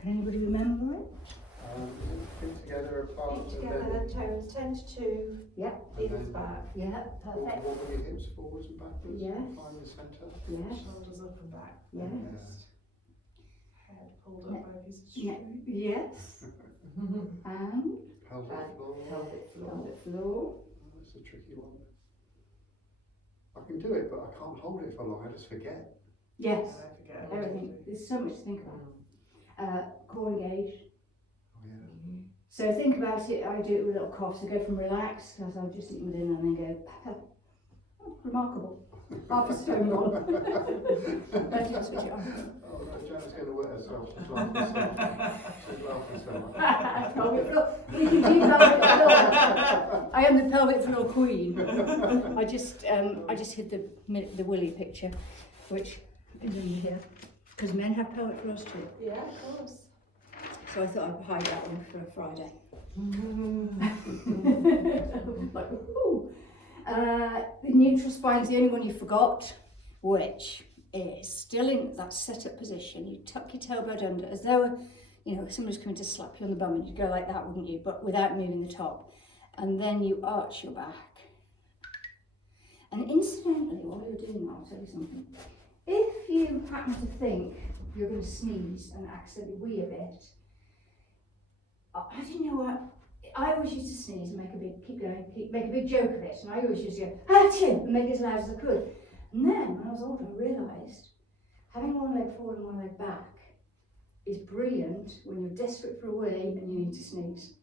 Can anybody remember it? Feet together apart. Feet together, toes 10 to 2. Yep. Heels back. Yeah, perfect. Walk your hips forwards and backwards. Yes. Find the centre. Yes. Shoulders up and back. Yes. Head pulled up by a piece of Yeah. string. Yes. And Pelvic floor. pelvic floor. That's a tricky one. I can do it, but I can't hold it for long. I just forget. Yes. I forget Everything. There's so much to think about. Core engaged. Oh yeah. So think about it. I do it with little coughs. I go from relaxed, as I'm just eating dinner, and then go, oh, remarkable. Half a stone gone. Don't switch it on. Oh no, Janet's going to wet herself. She's laughing so much. She's laughing so much. Pelvic floor. We can do pelvic floor. I am the pelvic floor queen. I just hid the Willy picture, which is in here, because men have pelvic floors too. Yeah, of course. So I thought I'd hide that one for a Friday. Like, ooh. The neutral spine is the only one you forgot, which is still in that set-up position. You tuck your tailbone under as though, somebody's coming to slap you on the bum, and you'd go like that, wouldn't you? But without moving the top. And then you arch your back. And incidentally, while you're doing that, I'll tell you something. If you happen to think you're going to sneeze and accidentally wee a bit, I didn't know what. I always used to sneeze and make a big joke of it, and I always used to go, achoo, and make it as loud as I could. And then, when I was older, I realised having one leg forward and one leg back is brilliant when you're desperate for a wee and you need to sneeze.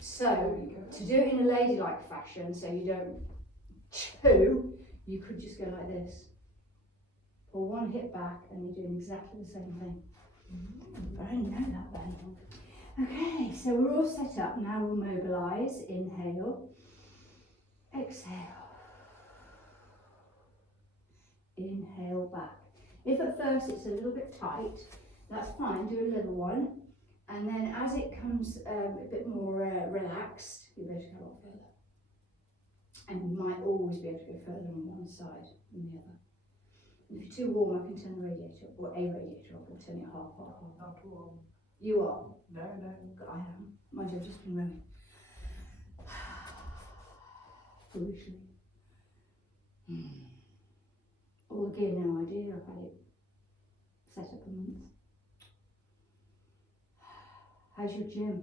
So, to do it in a ladylike fashion, so you don't chew, you could just go like this. Pull one hip back, and you're doing exactly the same thing. But I didn't know that then. Okay, so we're all set up. Now we'll mobilise. Inhale. Exhale. Inhale back. If at first it's a little bit tight, that's fine. Do a little one. And then as it comes a bit more relaxed, you'll be able to go a lot further. And you might always be able to go further on one side than the other. If you're too warm, I can turn the radiator, or a radiator off, or turn it half. Not warm. You are? No. I am. Mind you, I've just been rowing. Foolishly. All the gear, no idea. I've had it set up a month. How's your gym?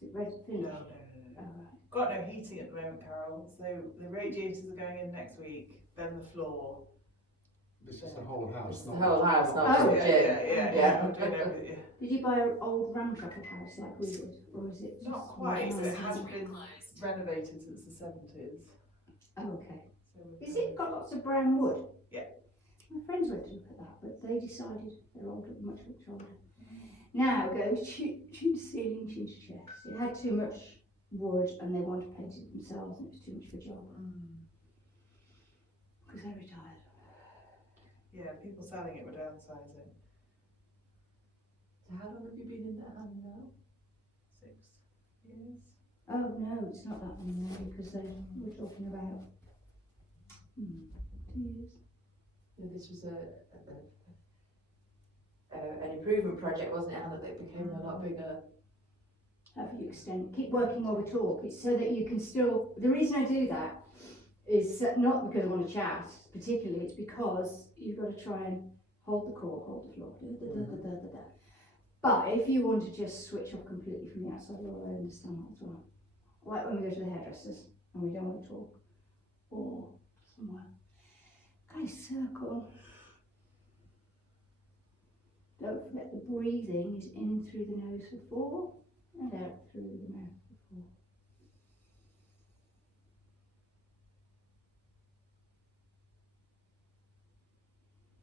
Is it ready to finish? No. Oh, right. Got no heating at the moment, Carol. So the radiators are going in next week, then the floor. This is the whole house. The whole house, not Oh, the gym. Yeah. I'm doing everything. Did you buy an old ramshackle house like we did? Or is it Not just quite. nice? It has been renovated since the 70s. Oh, okay. So Is it got lots of brown wood? Yeah. My friends went to look at that, but they decided they're older, much older. Now go chin to ceiling, chin to chest. It had too much wood and they wanted to paint it themselves, and it was too much of a job. Because they're retired. Yeah, people selling it were downsizing. So how long have you been in that hand now? 6 years. Oh no, it's not that many now, because we're talking about 2 years. No, this was an improvement project, wasn't it, Hannah, that became a lot bigger? Have you extend? Keep working while we talk. It's so that you can still. The reason I do that is not because I want to chat, particularly. It's because you've got to try and hold the core, hold the floor. But if you want to just switch off completely from the outside world, I understand that as well. Like when we go to the hairdressers and we don't want to talk, or somewhere. Kind of circle. Don't forget the breathing is in through the nose for 4 and out through the mouth for 4.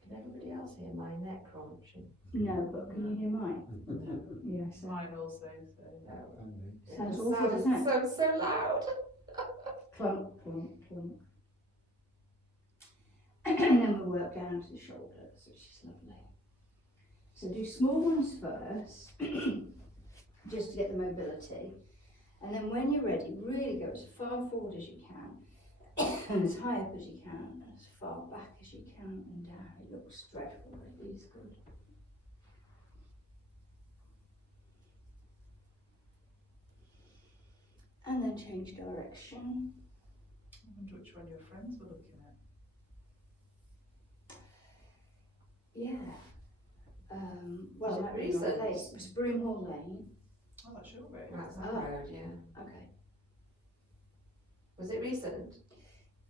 Can everybody else hear my neck crunching? No, but can you hear mine? Yes. Mine also, so. Sounds It awful, doesn't it? so loud. Clunk, clunk, clunk. And then we'll work down to the shoulders, which is lovely. So do small ones first, just to get the mobility. And then when you're ready, really go as far forward as you can, and as high up as you can, and as far back as you can, and down. It looks dreadful, but it is good. then change direction. I wonder which one your friends were looking at. Yeah. Well, Was it it might be the wrong recent? place. It's Broomhall Lane. Oh, that's your road. That's Oh. our road, yeah. Okay. Was it recent?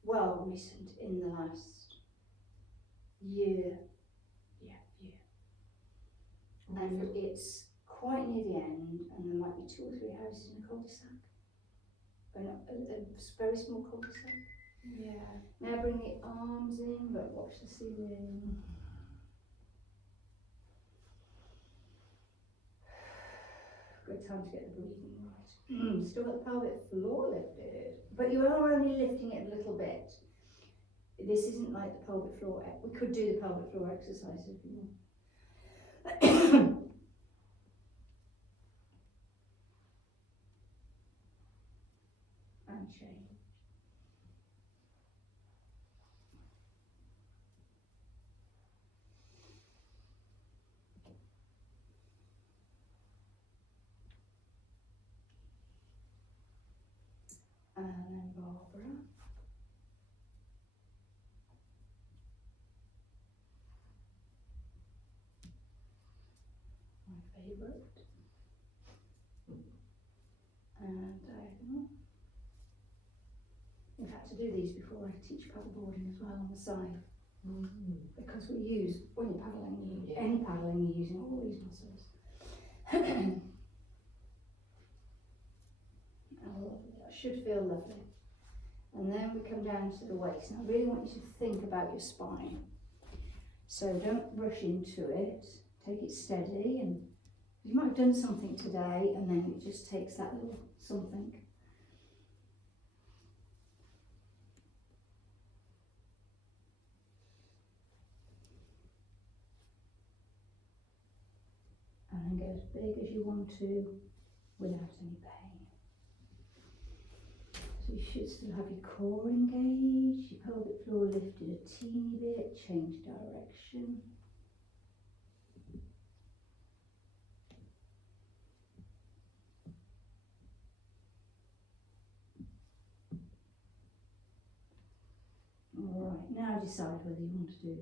Well, recent in the last year. Yeah, year. And it's quite near the end, and there might be 2 or 3 houses in a cul-de-sac. A very small cul-de-sac. Yeah. Now bring the arms in, but watch the ceiling. Good time to get the breathing right. Still got the pelvic floor lifted, but you are only lifting it a little bit. This isn't like the pelvic floor. We could do the pelvic floor exercise if you want. And change. And then Barbara. My favourite. And diagonal. In fact, I do these before I teach paddleboarding as well on the side. Because we use, when you're paddling, any paddling, you're using all these muscles. Oh, lovely. That should feel lovely. And then we come down to the waist. Now I really want you to think about your spine. So don't rush into it. Take it steady, and you might have done something today and then it just takes that little something. And then get as big as you want to without any pain. So you should still have your core engaged, your pelvic floor lifted a teeny bit, change direction. Alright, now decide whether you want to do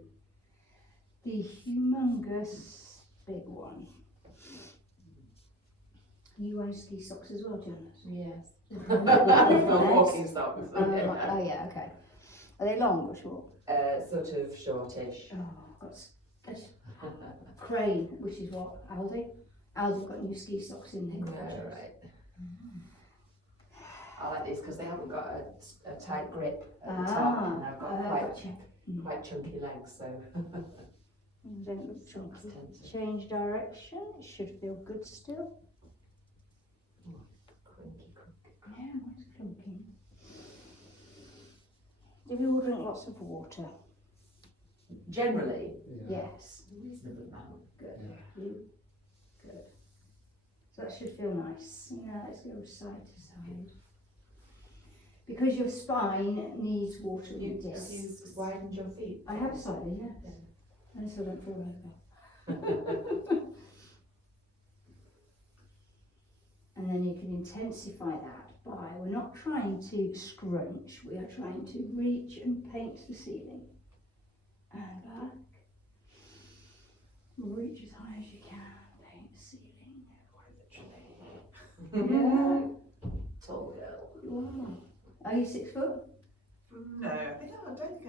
the humongous big one. Are you wearing ski socks as well, Janet? Yes. Are they For legs? walking socks. Oh yeah, okay. Are they long or short? Sort of shortish. Oh, that's Crane, which is what, Aldi? Aldi's got new ski socks in their quarters. Right. I like these because they haven't got a tight grip at the top, and I've got quite chunky legs, so. Don't look chunky. Tend to Change direction, it should feel good still. crunky. Yeah, what's clunking? Do you all drink lots of water? Generally, Yes. a reasonable amount. Good. Yeah. You? Good. So that should feel nice. Now let's go side to side. Because your spine needs water with Have discs. you widened your feet? I have slightly, yes. And so I don't fall over. And then you can intensify that by, we're not trying to scrunch, we are trying to reach and paint the ceiling. And back. Reach as high as you can, paint the ceiling. Quite literally. Yeah, Tall girl. you are. Are you 6 foot? No, I don't think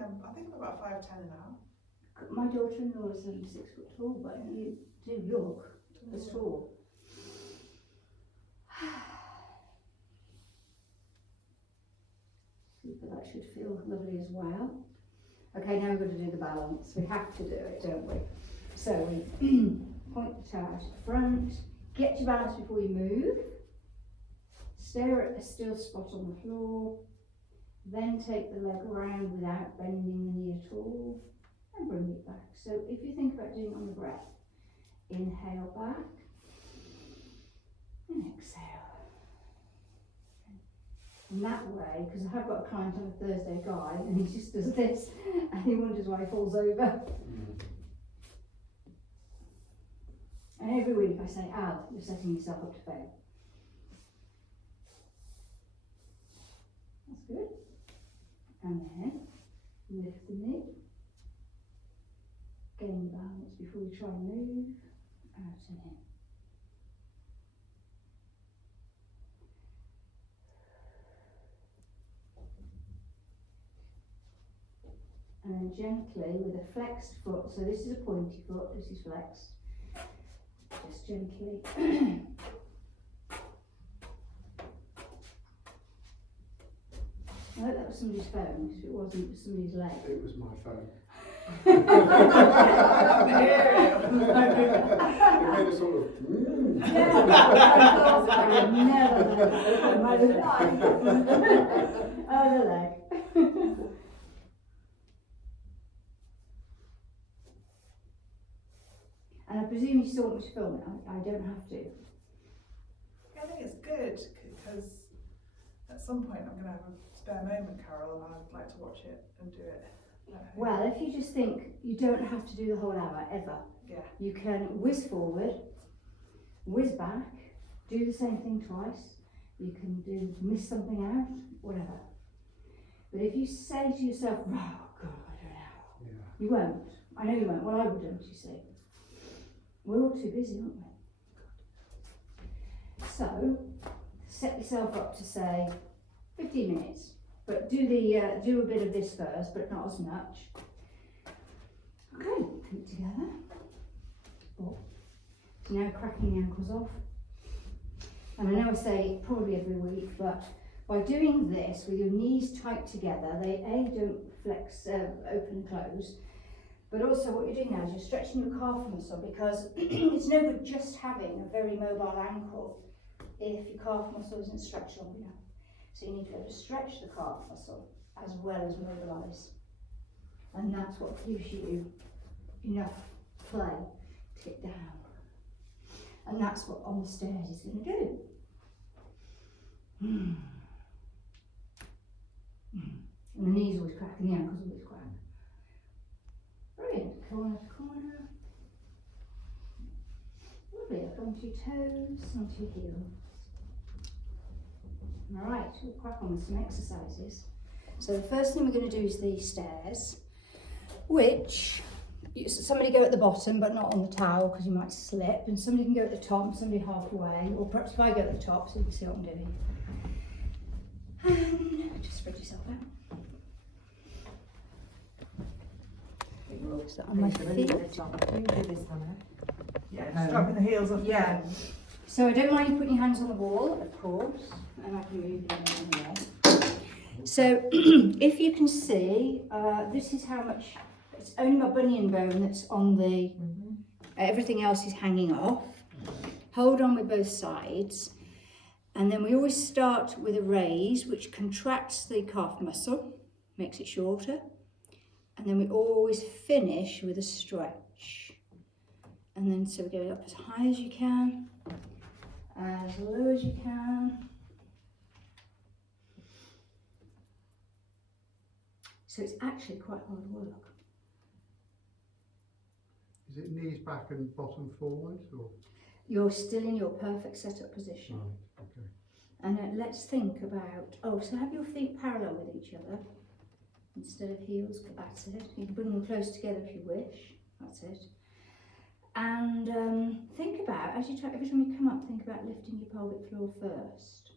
I think I'm about 5'10" now. My daughter-in-law is only 6 foot tall, but you do look as tall. Super, that should feel lovely as well. Okay, now we're going to do the balance. We have to do it, don't we? So we point the toe out at the front, get your balance before you move, stare at a still spot on the floor, then take the leg around without bending the knee at all, and bring it back. So if you think about doing it on the breath, inhale back, and exhale. And that way, because I have got a client on a Thursday, Guy, and he just does this, and he wonders why he falls over. And every week I say, Al, you're setting yourself up to fail. And then lift the knee. Gain balance before we try and move. Out and in. And then gently with a flexed foot, so this is a pointy foot, this is flexed, just gently. I hope that was somebody's phone, because if it wasn't, it was somebody's leg. It was my phone. I It made a sort of, Yeah, I would never let my life. Oh, the leg. And I presume you still want me to film it. I don't have to. I think it's good because at some point I'm going to have a spare moment, Carol, and I'd like to watch it and do it. at home. Well, if you just think you don't have to do the whole hour ever, Yeah. you can whiz forward, whiz back, do the same thing twice. You can miss something out, whatever. But if you say to yourself, oh God, I don't know, yeah. you won't. I know you won't. Well, I wouldn't, you see. We're all too busy, aren't we? So, set yourself up to say 15 minutes, but do a bit of this first, but not as much. Okay, feet together. Oh. So now cracking the ankles off. And I know I say it probably every week, but by doing this with your knees tight together, they don't flex, open and close. But also what you're doing now is you're stretching your calf muscle, because it's no good just having a very mobile ankle if your calf muscle isn't stretched long enough. So you need to be able to stretch the calf muscle as well as mobilise. And that's what gives you enough play to get down. And that's what on the stairs is going to do. And the knees always crack and the ankles always crack. Brilliant, corner to corner. Lovely, up onto your toes, onto your heels. Alright, we'll crack on with some exercises. So the first thing we're going to do is the stairs, which somebody go at the bottom but not on the towel because you might slip, and somebody can go at the top, somebody halfway, or perhaps if I go at the top so you can see what I'm doing. And just spread yourself out. So on my feet. You do this one, Yeah, just dropping the heels off. Yeah. So I don't mind you putting your hands on the wall, of course, and I can move them anyway. So if you can see, this is how much, it's only my bunion bone that's on the, everything else is hanging off. Hold on with both sides. And then we always start with a raise, which contracts the calf muscle, makes it shorter. And then we always finish with a stretch. And then so we go up as high as you can, as low as you can. So it's actually quite hard work. Is it knees back and bottom forward, or? You're still in your perfect setup position. Right, okay. And let's think about, so have your feet parallel with each other instead of heels. That's it. You can bring them close together if you wish. That's it. And think about, as you try, every time you come up, think about lifting your pelvic floor first.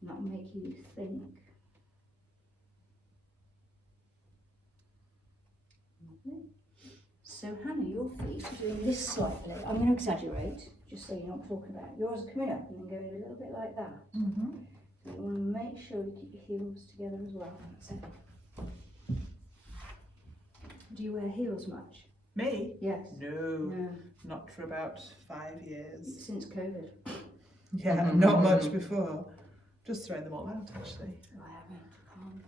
And that will make you think. Lovely. So Hannah, your feet are doing this slightly. I'm going to exaggerate, just so you're not talking about. Yours are coming up and then going a little bit like that. So you want to make sure you keep your heels together as well. That's it. Do you wear heels much? Me? Yes. No, not for about 5 years. Since COVID. Yeah, not much before. Just throwing them all out, actually. I haven't, I can't.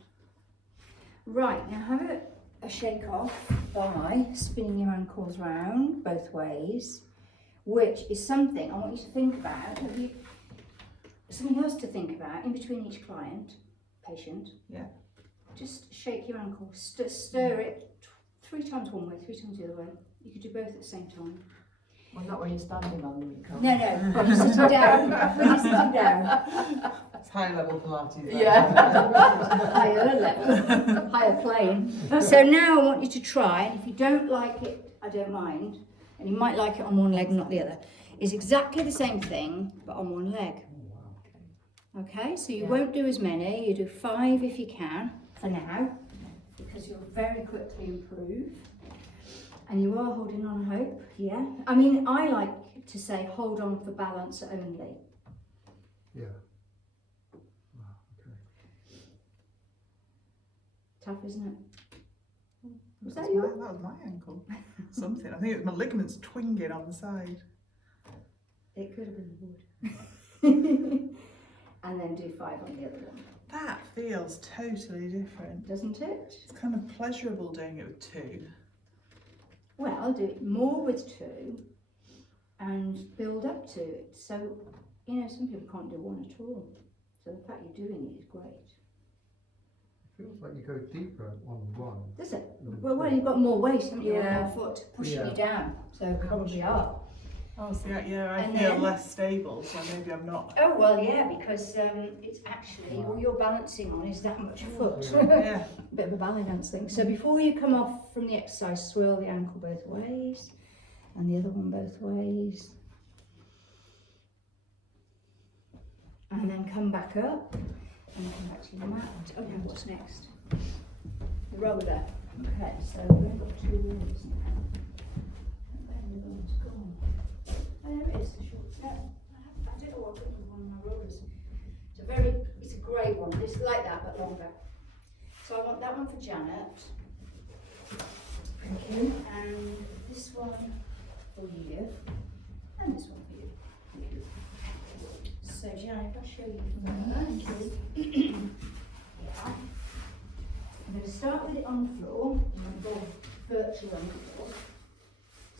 Right, now have a shake off by spinning your ankles round both ways, which is something I want you to think about. Have you something else to think about in between each patient? Yeah. Just shake your ankle, stir it 3 times one way, 3 times the other way. You could do both at the same time. Well, not when you're standing on them, you can't. No, when you're sitting down. When you're sitting down. It's high level Pilates. Higher level, higher plane. So now I want you to try, and if you don't like it, I don't mind, and you might like it on one leg, not the other. It's exactly the same thing, but on one leg. Okay, so you won't do as many, you do 5 if you can, for now, because you'll very quickly improve. And you are holding on, I hope, yeah? I mean, I like to say hold on for balance only. Yeah. Wow, okay. Tough, isn't it? Was that That you? was my ankle. Something. I think it was my ligaments twinging on the side. It could have been the wood. And then do 5 on the other one. That feels totally different. Doesn't it? It's kind of pleasurable doing it with 2. Well, do it more with 2 and build up to it. So, you know, some people can't do 1 at all. So the fact you're doing it is great. It feels like you go deeper on one. Does it? Well, you've got more weight, haven't you, on Yeah. one foot, pushing Yeah. you down. So probably are. Oh, so I And feel then- less stable, so maybe I'm not. Oh, well, yeah, because it's actually, all you're balancing on is that much foot. Yeah. Bit of a ballet dance thing. So before you come off from the exercise, swirl the ankle both ways and the other one both ways. And then come back up and come back to your mat. Okay, what's next? The roller. Okay, so we've got 2 rollers now. Where the rollers gone? Oh, there it is, the short. No, I don't know what I've got with one of my rollers. It's a grey one. It's like that but longer. So I want that one for Janet. Thank you. And this one for you. And this one for you. Thank you. So Janet, if I show you from there. Yeah. I'm going to start with it on the floor. I'm going to go virtually on the floor.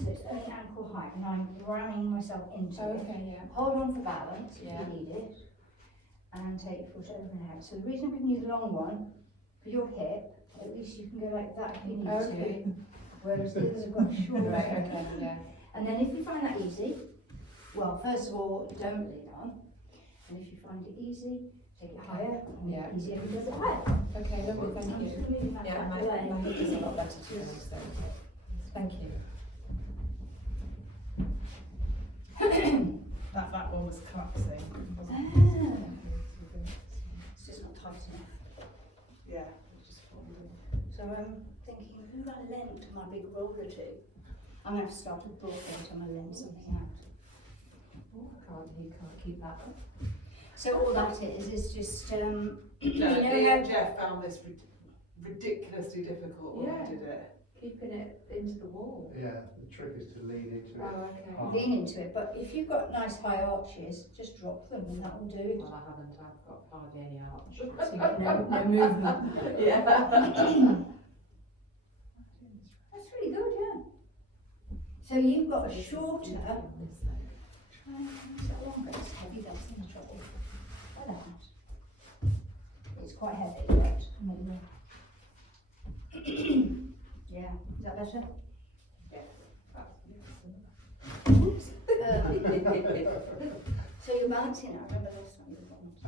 So it's only ankle height, and I'm ramming myself into it. yeah. Hold on for balance if Yeah. you need it. And take your foot over and out. So the reason I'm giving you the long one, for your hip, at least you can go like that if you need Okay. to. Whereas the others have got a short Right, okay, yeah. And then if you find that easy, well, first of all, don't lean on. And if you find it easy, take it higher. And Yeah. easier if it does it higher. Okay, lovely, I'm thank just you. gonna move that Yeah, back my away. hip is a lot better to be honest, so thank you. That one was collapsing. It's just not tight enough. Yeah. So I'm thinking, who I lent my big roller to? I'm going to have to start with broad weight. I'm going to lend something out. You can't keep that up. So all that is just, Jeff found this ridiculously difficult when Yeah. he did it. Keeping it into the wall. Yeah, the trick is to lean into it. Oh, okay. Oh. lean into it. But if you've got nice high arches, just drop them and that will do it. Well, I haven't, I've got hardly any arch. So you get no movement. Yeah. That's really good, yeah. So you've got a shorter. Is that longer? It's heavy, that's in the trouble. Like that. It's quite heavy, but maybe. Yeah, is that better? So you're balancing it. I remember last time you were balancing.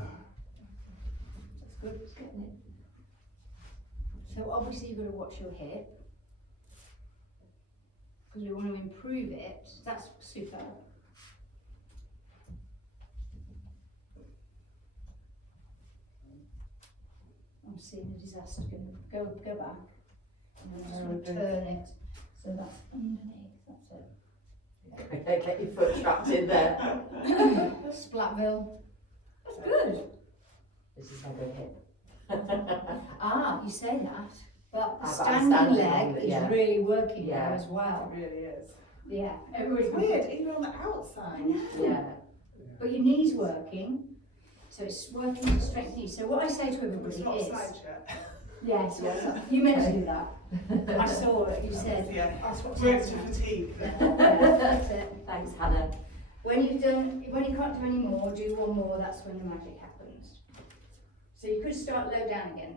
That's good, it's getting it. So obviously you've got to watch your hip. Because we want to improve it. That's super. I'm seeing a disaster. Go back. And then just want to turn it. So that's underneath. That's it. Get your foot trapped in there. Splatville. That's good. This is my good hip. You say that. But the But I'm standing standing leg on it, is yeah. really working Yeah. there as well. It really is. Yeah. It really It's weird, even on the outside. I know. Yeah. But your knee's working. So it's working to strengthen you. So what I say to It's everybody not is, side yet. yes, you meant to do that. I saw it. You said, Yeah. that's what Work to tells fatigue. That's it. Thanks, Hannah. When you can't do any more, do one more. That's when the magic happens. So you could start low down again,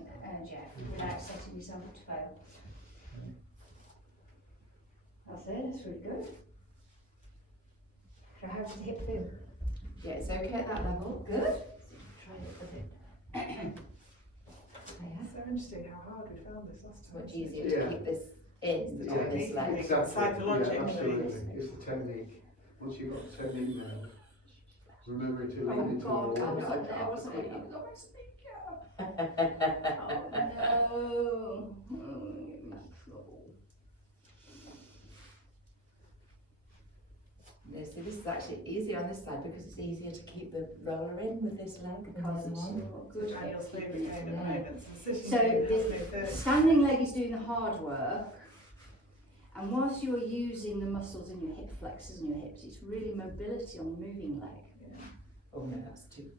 Jeff, without setting yourself up to fail. That's it. That's really good. So how does the hip feel? Yeah, it's okay at that level. Good. try it a bit. Yeah. So interesting how hard we found this last It's time. much easier Yeah. to keep this in It's on the this technique, leg. really. Exactly. Psychologically. Yeah, absolutely. It's the technique. Once you've got the technique now, remember to lean into God, the I wall. wasn't there, wasn't it? You got my speaker. Oh no. Oh, trouble. No, so this is actually easier on this side because it's easier to keep the roller in with this leg Because it's one. your good Daniel's hip favourite keeping game it at the in. moment. So the sitting So game has the no third. standing leg is doing the hard work, and whilst you are using the muscles in your hip flexors and your hips, it's really mobility on the moving leg. Oh no, that's too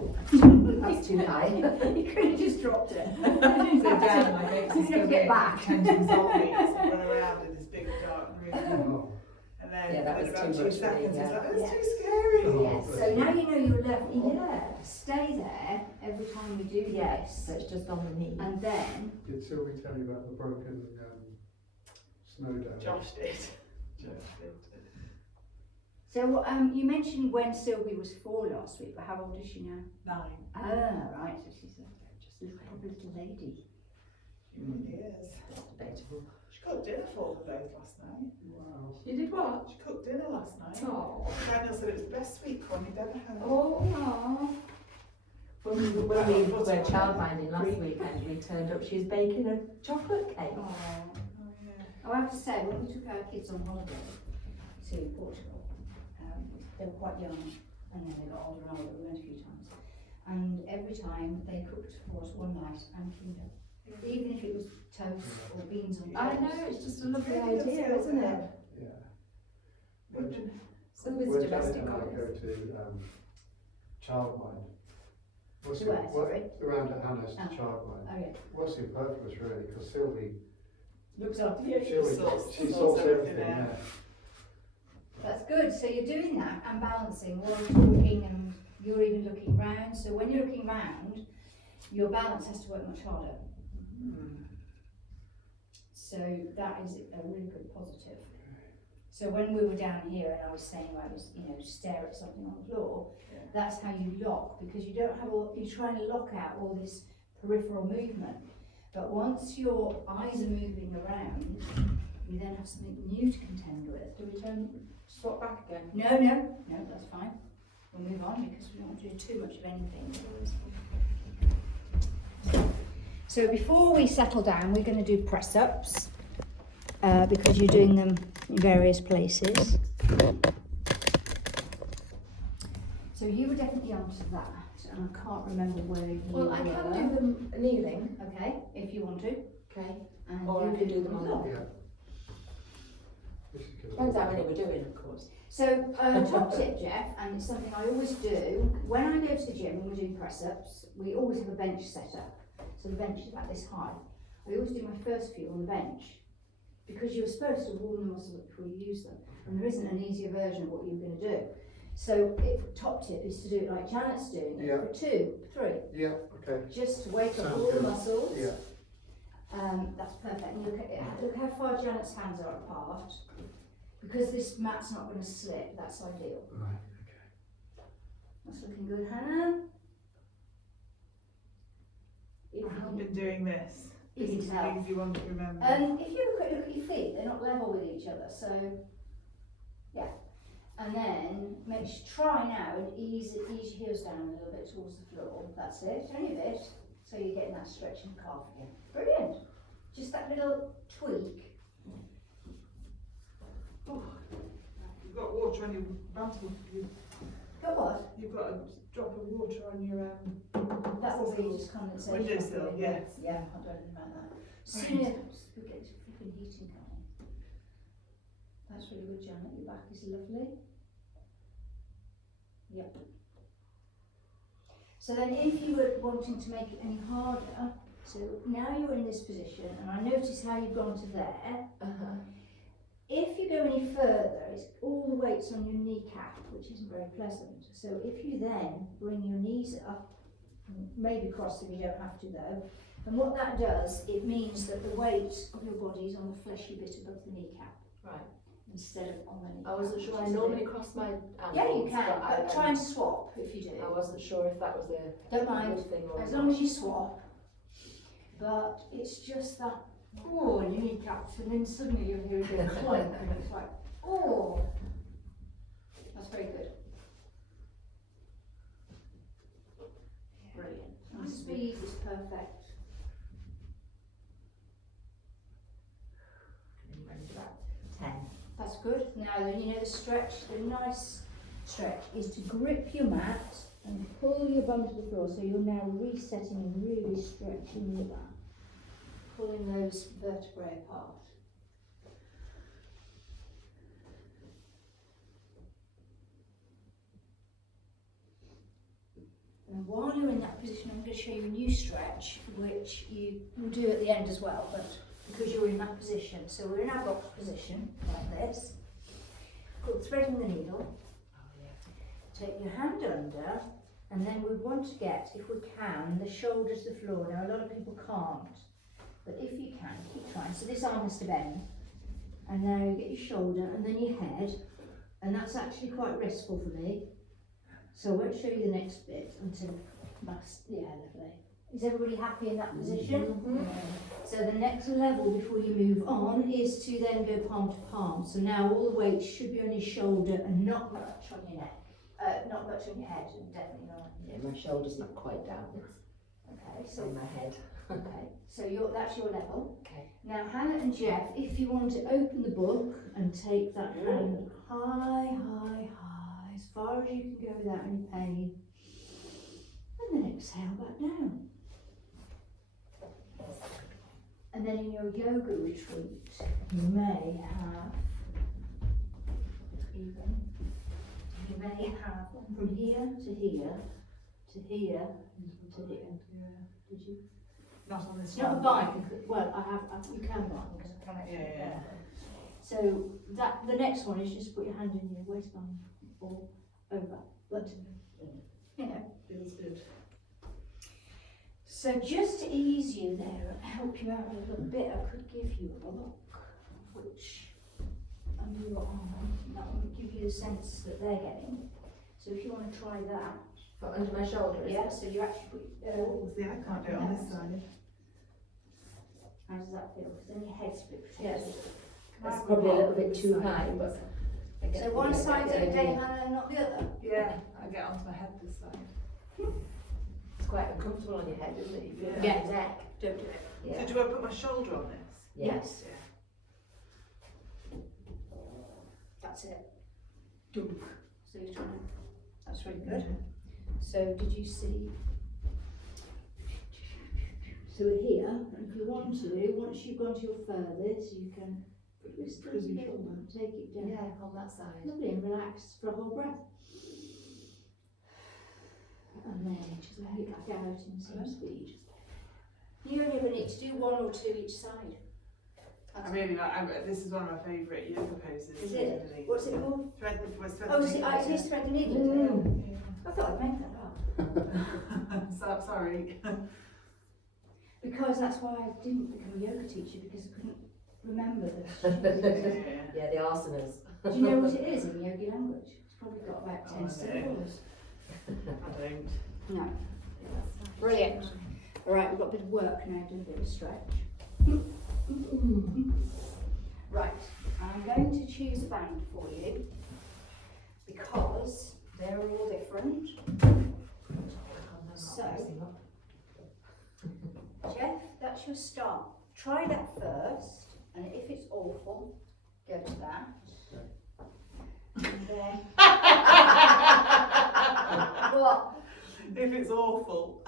That's too high. You could have just dropped it. So Dan, my mate's You is never going get to back. attention zombies and run around in this big dark room. Oh, And then Yeah, that in was about too 2 much for me, seconds, yeah. he's like, that's Yeah. too scary. Oh. Yes, so now you know your level. Yeah, stay there every time we do Yes, so this. it's just on the knee. And then, did Sylvie tell you about the broken snow dome? Josh did. Josh did. so you mentioned when Sylvie was 4 last week, but how old is she now? 9. Ah, right, so she's just a proper little lady. She really is. Debatable. She cooked dinner for them both last night. Wow. You did what? She cooked dinner last night. Oh. Daniel said it was the best sweet corn he'd ever had. Oh, When we were childminding last weekend, we turned up, she was baking a chocolate cake. oh. Oh, yeah. I have to say, when we took our kids on holiday to Portugal, they were quite young, and then they got older and older. We went a few times, and every time they cooked for us one night and cleaned up, even if it was toast or beans on toast. I know, it's just a lovely Really good idea, skills isn't there. it? Yeah. Good to- So with When domestic Janet and I goals. go to childmind, what's To where, sorry? around at Hannah's to Oh. childmind. Oh yeah. What's the purpose really? Because Sylvie, Looks after you. she sorts everything. Yeah. That's good. So you're doing that and balancing while you're talking, and you're even looking round. So when you're looking round, your balance has to work much harder. So that is a really good positive. So when we were down here and I was saying I was, stare at something on the floor, Yeah. that's how you lock, because you don't have you're trying to lock out all this peripheral movement. But once your eyes are moving around, you then have something new to contend with. Do we swap back again? No, that's fine. We'll move on because we don't want to do too much of anything. So before we settle down, we're going to do press-ups because you're doing them in various places. So you were definitely onto that, and I can't remember where you Well, I can do them kneeling, Okay, if you want to. okay, And or you I can do them on the floor. Yeah. This is good. Depends how many we're doing, of course. So, top tip, Jeff, and it's something I always do, when I go to the gym and we're doing press-ups, we always have a bench set up. So the bench is about this high. I always do my first few on the bench, because you're supposed to warm the muscles up before you use them. And there isn't an easier version of what you're going to do. So, top tip is to do it like Janet's doing it, Yeah. for 2, 3. Yeah, okay. Just to wake up Sounds all the good. muscles. Yeah. That's perfect. And look how far Janet's hands are apart. Because this mat's not going to slip, that's ideal. Right, That's looking good, Hannah. If I have you, been doing this. You This can is tell. an easy one to remember. if you look at your feet, they're not level with each other, so yeah. And then try now and ease your heels down a little bit towards the floor. That's it, only a bit. So you're getting that stretch in the calf again. Brilliant. Just that little tweak. You've got water on your mantle. Got what? You've got a drop of water on your That will be just condensation. Windowsill, yes. Yeah, I don't know about that. Sooner we get this flipping heating going. That's really good, Janet. Your back is lovely. Yep. So then if you were wanting to make it any harder, so now you're in this position, and I notice how you've gone to there. If you go any further, it's all the weight's on your kneecap, which isn't very pleasant. So if you then bring your knees up, maybe cross if you don't have to though, and what that does, it means that the weight of your body is on the fleshy bit above the kneecap. Right. instead of on the kneecap. I wasn't sure. I which is a normally bit- cross my ankles. Yeah, you can, but but try and swap if you do. I wasn't sure if that was a Don't mind, good thing or as not. long as you swap. But it's just that, oh, and your kneecaps, and then suddenly you'll hear a bit clunk, and it's like, oh. That's very good. Brilliant. And the speed is perfect. Around about 10. That's good. Now then, you know the stretch, the nice stretch is to grip your mat and pull your bum to the floor, so you're now resetting and really stretching your back, pulling those vertebrae apart. And while you're in that position, I'm going to show you a new stretch, which you will do at the end as well, but because you're in that position. So we're in our box position, like this. Put thread in the needle. Oh, yeah. Take your hand under, and then we want to get, if we can, the shoulders to the floor. Now a lot of people can't, but if you can, keep trying. So this arm has to bend, and now you get your shoulder and then your head, and that's actually quite restful for me. So I won't show you the next bit until that's, yeah, lovely. Is everybody happy in that position? Mm-hmm. So the next level before you move on is to then go palm to palm. So now all the weight should be on your shoulder and not much on your neck. Not much on your head, and definitely not. Yeah, my shoulder's not quite down. Okay, It's so on my head. okay, so that's your level. Okay. Now Hannah and Jeff, if you want to open the book and take that hand high, high, high, as far as you can go without any pain, and then exhale back down. And then in your yoga retreat, you may have from here to here, to here, to here. Yeah. Did you? Not on this It's not a one. bike. Well, you can bike. Can I? Yeah. So that the next one is just put your hand in your waistband or over, but you know. Feels good. So just to ease you there and help you out a little bit, I could give you a look, which under your arm, that will give you the sense that they're getting. So if you want to try that, But under my shoulder, is yeah. it? So you actually put. Oh, see, I can't do it on this side. How does that feel? Because then your head split. Yes. Can I It's probably a little bit This too side. high, but I get So one I get side's the okay, idea. Hannah, and not the other. Yeah, I get onto my head this side. It's quite uncomfortable on your head, isn't it? You feel Yeah. your neck. Don't do it. Yeah. So do I put my shoulder on this? Yes. Yeah. That's it. Dunk. So you're trying to. That's really good. So did you see? So we're here, and if you want to, once you've gone to your furthest, you can put your shoulder and take it down. Yeah, on that side. Lovely, and relax for a whole breath. And then just let it back out in the same speed. You only ever need to do one or two each side. I really like. This is one of my favourite yoga poses. Is it? Really. What's it called? Thread the Oh, see, it is thread the needle. Yeah. I thought I'd made that up. So sorry. Because that's why I didn't become a yoga teacher, because I couldn't remember the Yeah. Yeah, the asanas. Do you know what it is in yogi language? It's probably got about Oh, 10 no. syllables. I don't. No. Brilliant. All right, we've got a bit of work now, do a bit of stretch. Right, I'm going to choose a band for you because they're all different. So, Jeff, that's your start. Try that first, and if it's awful, go to that. And then. What? If it's awful.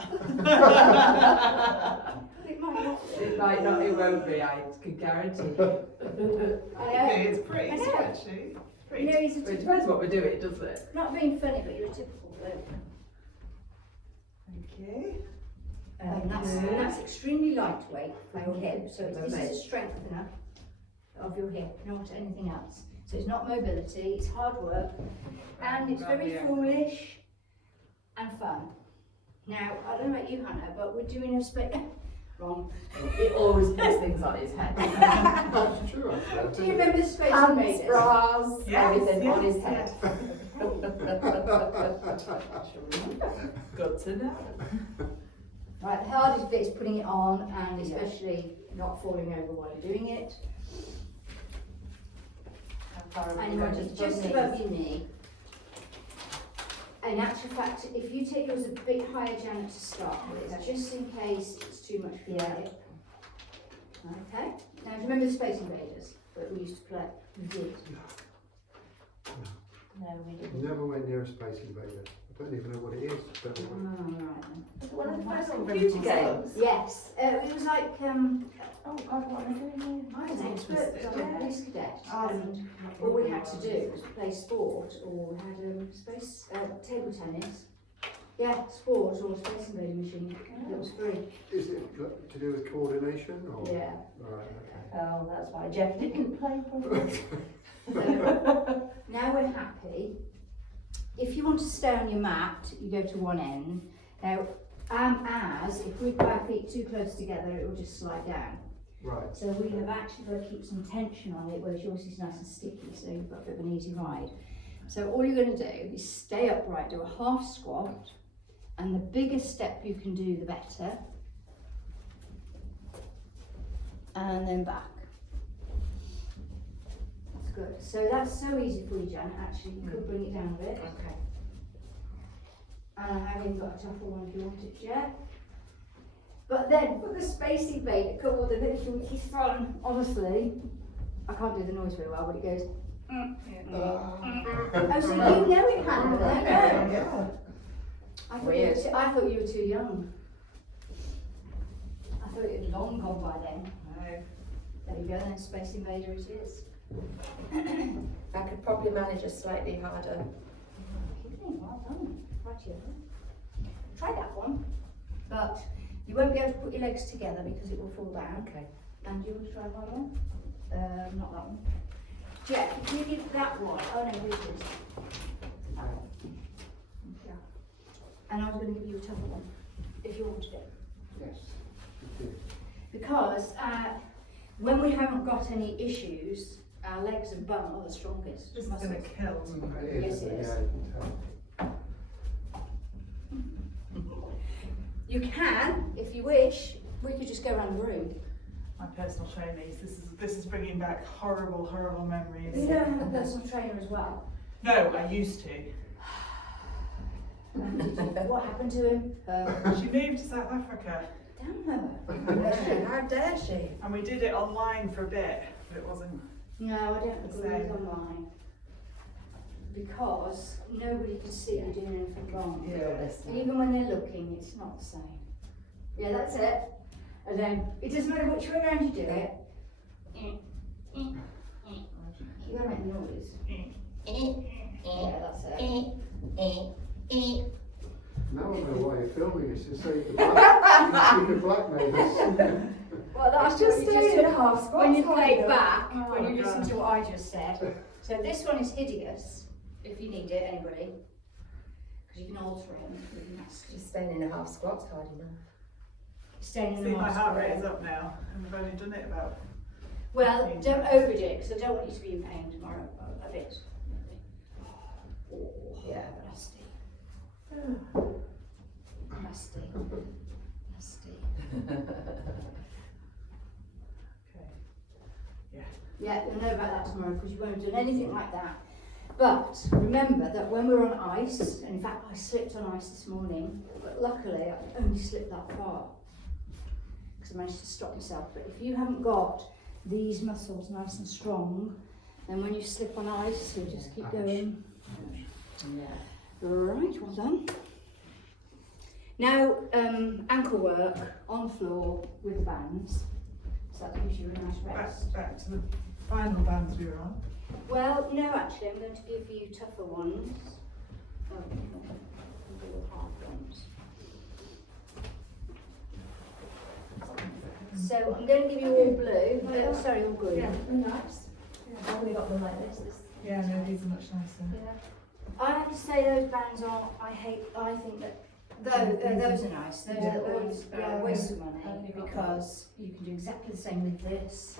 It might not be. It might not, it won't be, I can guarantee you. Okay, it's pretty I know. stretchy. Pretty. You know, he's a But it depends what we're doing, doesn't it? not being funny, but you're a typical bloke. Thank you. That's extremely lightweight for your hip, so this Okay. is a strengthener of your hip, not anything else. So it's not mobility, it's hard work, and it's very Yeah. foolish and fun. Now, I don't know about you, Hannah, but we're doing a Wrong. He always puts things on his head. That's true, actually. Do you remember the Space Pants, Invaders? bras, Yes, everything on his yes, head. Good to know. Right, the hardest bit is putting it on and especially not falling over while you're doing it. How far And you want it just above your knee. In actual fact, if you take yours a bit higher, Janet, to start with, just in case it's too much for your hip. Okay. Now, do you remember the Space Invaders that we used to play? We did. No, we didn't. Never went near a Space Invader. I don't even know what it is. Don't know what Oh, right then. One of the first Michael computer Rimmer. games. Yes, it was like Oh God, what am I doing I was an Sounds expert twisted. on police cadet, Oh. and all we had to do was play sport, or we had space table tennis. Yeah, sport or Space Invader machine. It was free. Is it to do with coordination or? Yeah. Right, okay. Oh, that's why Jeff didn't play properly. So, now we're happy. If you want to stay on your mat, you go to one end. Now, as if we put our feet too close together, it will just slide down. Right. So we have actually got to keep some tension on it, whereas yours is nice and sticky, so you've got a bit of an easy ride. So all you're going to do is stay upright, do a half squat, and the bigger step you can do, the better. And then back. That's good. So that's so easy for you, Jan. Actually, you could bring it down a bit. Okay. And I haven't got a tougher one if you want it yet. But then put the Space Invader couple with the little he's thrown, honestly, I can't do the noise very well, but it goes. Oh, so you know it, Hannah? There you go. Weird. I thought you were too young. I thought it had long gone by then. No. There you go, then Space Invader it is. I could probably manage a slightly harder. Well done. Right here. Try that one, but you won't be able to put your legs together because it will fall down. Okay. And do you want to try that one? Not that one. Jeff, if you give that one, oh no, this is. That one. Yeah. And I was going to give you a tougher one, if you wanted it. Yes. It is. Because when we haven't got any issues, our legs and bum are the strongest. This is going to kill. It Yes, is. it is. Yeah, you can tell. You can, if you wish, we could just go around the room. My personal trainees. This is bringing back horrible memories. You don't have a personal trainer as well. No, I used to. What happened to him? She moved to South Africa, Damn her. How dare she? and we did it online for a bit, but it wasn't. No, I don't agree Same. with online. Because nobody can see you doing anything wrong. Yeah. Even when they're looking, it's not the same. Yeah, that's it. And then, it doesn't matter which way around you do it. You gotta make the noise. Yeah, that's it. Now I know why you're filming this, so you can blackmail us. Well, that's Just what you staying in a half just, squat. when you play it Tiger. back, Oh when my you listen God. to what I just said. So this one is hideous, if you need it, anybody. Because you can alter it and it's really nasty. Just staying in a half squat's hard enough. Staying in See, the my heart rate is hospital. up now, and we've only done it about. Well, 15 don't times. overdo it, because I don't want you to be in pain tomorrow, a bit. Oh, Yeah. nasty. Nasty. Nasty. Okay. Yeah, you'll know about that tomorrow because you won't have done anything like that. But remember that when we're on ice, and in fact I slipped on ice this morning, but luckily I only slipped that far because I managed to stop myself. But if you haven't got these muscles nice and strong, then when you slip on ice, you just keep going. Yeah. Right, well done. Now, ankle work on the floor with the bands, so that gives you a nice rest. Back to the final bands we were on. Well, no, actually, I'm going to give you tougher ones. Oh, no, little hard ones. So I'm going to give you all blue. Sorry, all green. Yeah. Nice. I've only got them like this. Yeah, no, these are much nicer. Yeah. I have to say those bands are. I think that Those are nice. Those Yeah. are the ones, yeah, waste of money Only got because you can do exactly the same with this.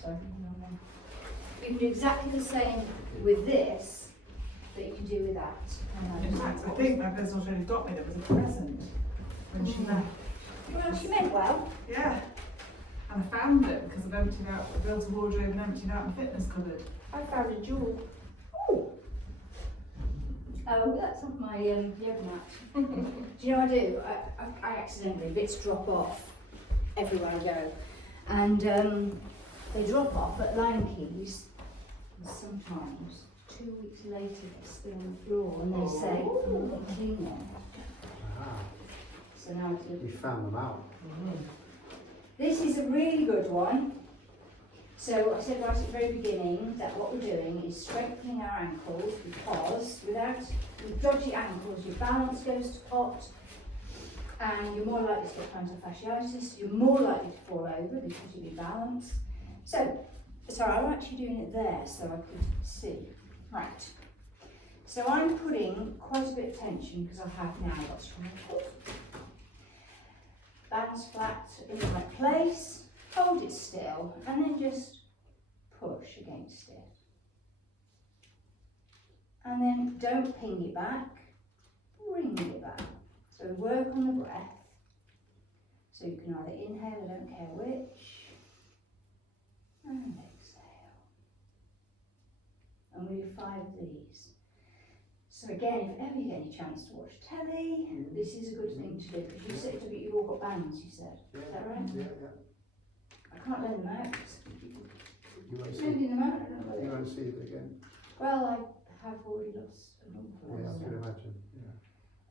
Sorry, no, no. You can do exactly the same with this that you can do with that. In fact, I think my personal trainer got me, there was a present when she left. Well, she meant well. Yeah. And I found it because I built a wardrobe and emptied out my fitness cupboard. I found a jewel. Oh, that's off my yoga mat. Do you know what I do? I accidentally, bits drop off everywhere I go. And they drop off at line keys. And sometimes 2 weeks later they're still on the floor and they say, I'm not clean them. Ah, So now I do. you found them out. This is a really good one. So I said right at the very beginning that what we're doing is strengthening our ankles because with dodgy ankles your balance goes to pot and you're more likely to get plantar fasciitis, you're more likely to fall over because you'll be balanced. So, sorry, I'm actually doing it there so I could see. Right. So I'm putting quite a bit of tension because I have now got strong ankles. Balance flat in the right place. Hold it still and then just push against it. And then don't ping it back, bring it back. So work on the breath. So you can either inhale, I don't care which, and exhale. And we do 5 of these. So again, if ever you get any chance to watch telly, this is a good thing to do because you said you've all got bands, you said. Yeah. Is that right? Yeah. I can't lend them out. You won't see. Lending them out, I don't know You whether. won't see it again. Well, I have already lost a number of Yeah, I them. can imagine. Yeah.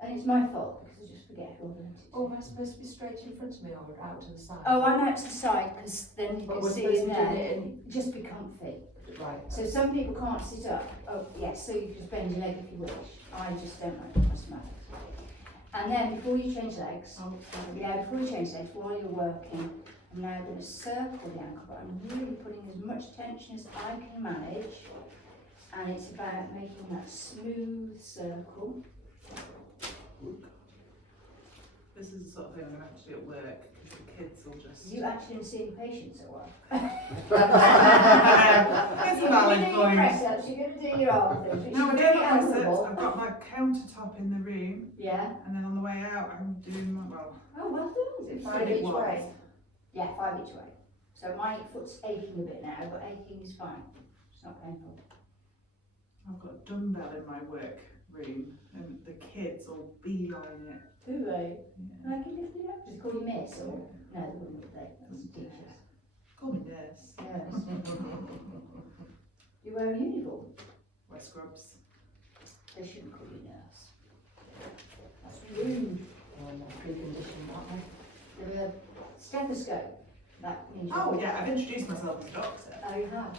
And it's my fault because I just forget who I lent it to. Oh, am I supposed to be straight in front of me or out to the side? Oh, I'm out to the side because then you But can we're see supposed in to be doing there. it in... Just be comfy. Right. So some people can't sit up. Oh, yes, so you just bend your leg if you wish. I just don't like to press my legs. And then before you change legs, before you change legs, while you're working, I'm now going to circle the ankle, but I'm really putting as much tension as I can manage. And it's about making that smooth circle. This is the sort of thing I'm going to have to do at work because the kids will just... You actually didn't see any patients at work. It's a valid You're going to do your point. press-ups, you're going to do your arm things, which No, I is don't very have press-ups. admirable. I've got my countertop in the room Yeah. and then on the way out I'm doing my, well, Oh, well done. Is it So 5 it each was. way? Yeah, 5 each way. So my foot's aching a bit now, but aching is fine. It's not painful. I've got a dumbbell in my work room and the kids all beeline it. Do they? Yeah. Like you lift it up? Does it call you miss or? No, they wouldn't, would they? That's the teachers. Call me nurse. Yes. You wear a uniform? Wear scrubs. They shouldn't call you nurse. That's rude. Preconditioned, aren't they? They have a stethoscope. That means you're- Oh yeah, I've introduced myself as a doctor. Oh, you have?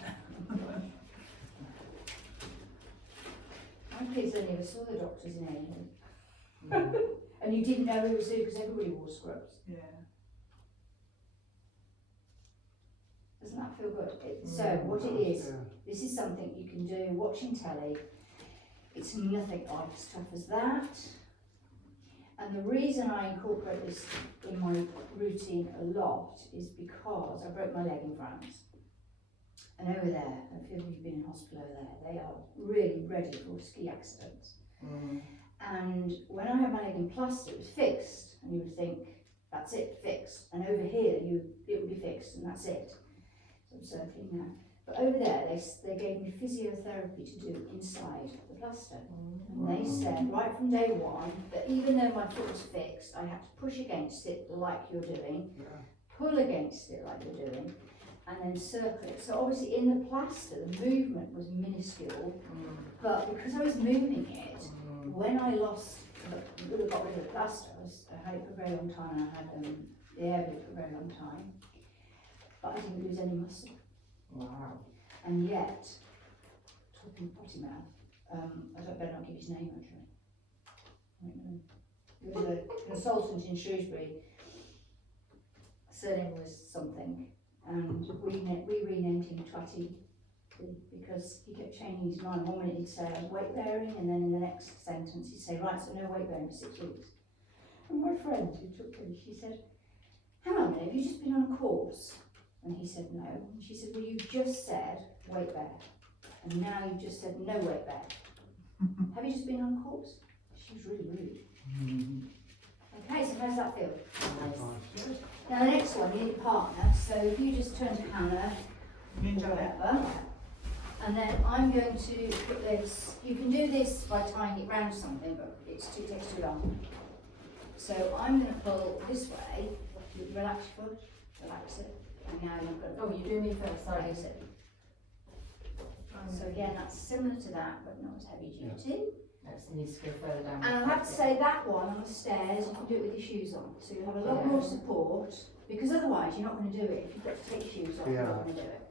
My kids only ever saw the doctors in A&E. And you didn't know who was who because everybody wore scrubs. Yeah. Doesn't that feel good? So what it is, Yeah. this is something you can do watching telly. It's nothing like as tough as that. And the reason I incorporate this in my routine a lot is because I broke my leg in France. And over there, a few of you have been in hospital over there, they are really ready for ski accidents. And when I had my leg in plaster, it was fixed, and you would think, that's it, fixed. And over here, it would be fixed, and that's it. So I'm circling now. But over there, they gave me physiotherapy to do inside the plaster. And they said, right from day one, that even though my foot was fixed, I had to push against it like you're doing, Yeah. pull against it like you're doing, and then circle it. So obviously in the plaster, the movement was minuscule, but because I was moving it, when I got rid of the plaster, I had it for a very long time and I had the air with it for a very long time, but I didn't lose any muscle. Wow. And yet, talking potty mouth, I better not give his name actually. I don't know. He was a consultant in Shrewsbury, surname was something, and we renamed him Twatty because he kept changing his mind. One minute he'd say I was weight bearing, and then in the next sentence he'd say, right, so no weight bearing for 6 weeks. from my friend who took him. She said, hang on a minute, have you just been on a course? And he said no. And she said, well, you just said weight bear. And now you've just said no weight bear. Have you just been on a course? She was really rude. Okay, so how does that feel? Nice. Now the next one, you need a partner. So if you just turn to Hannah, or whatever, and then I'm going to put this, you can do this by tying it round something, but it takes too long. So I'm going to pull this way, relax your foot, relax it, and now you've got to Oh, you do me first, sorry. raise it. So again, that's similar to that, but not as heavy duty. Next, you need to go further down. And I have to say that one on the stairs, you can do it with your shoes on. So you have a lot more support, because otherwise you're not going to do it. If you've got to take your shoes off, you're not going to do it.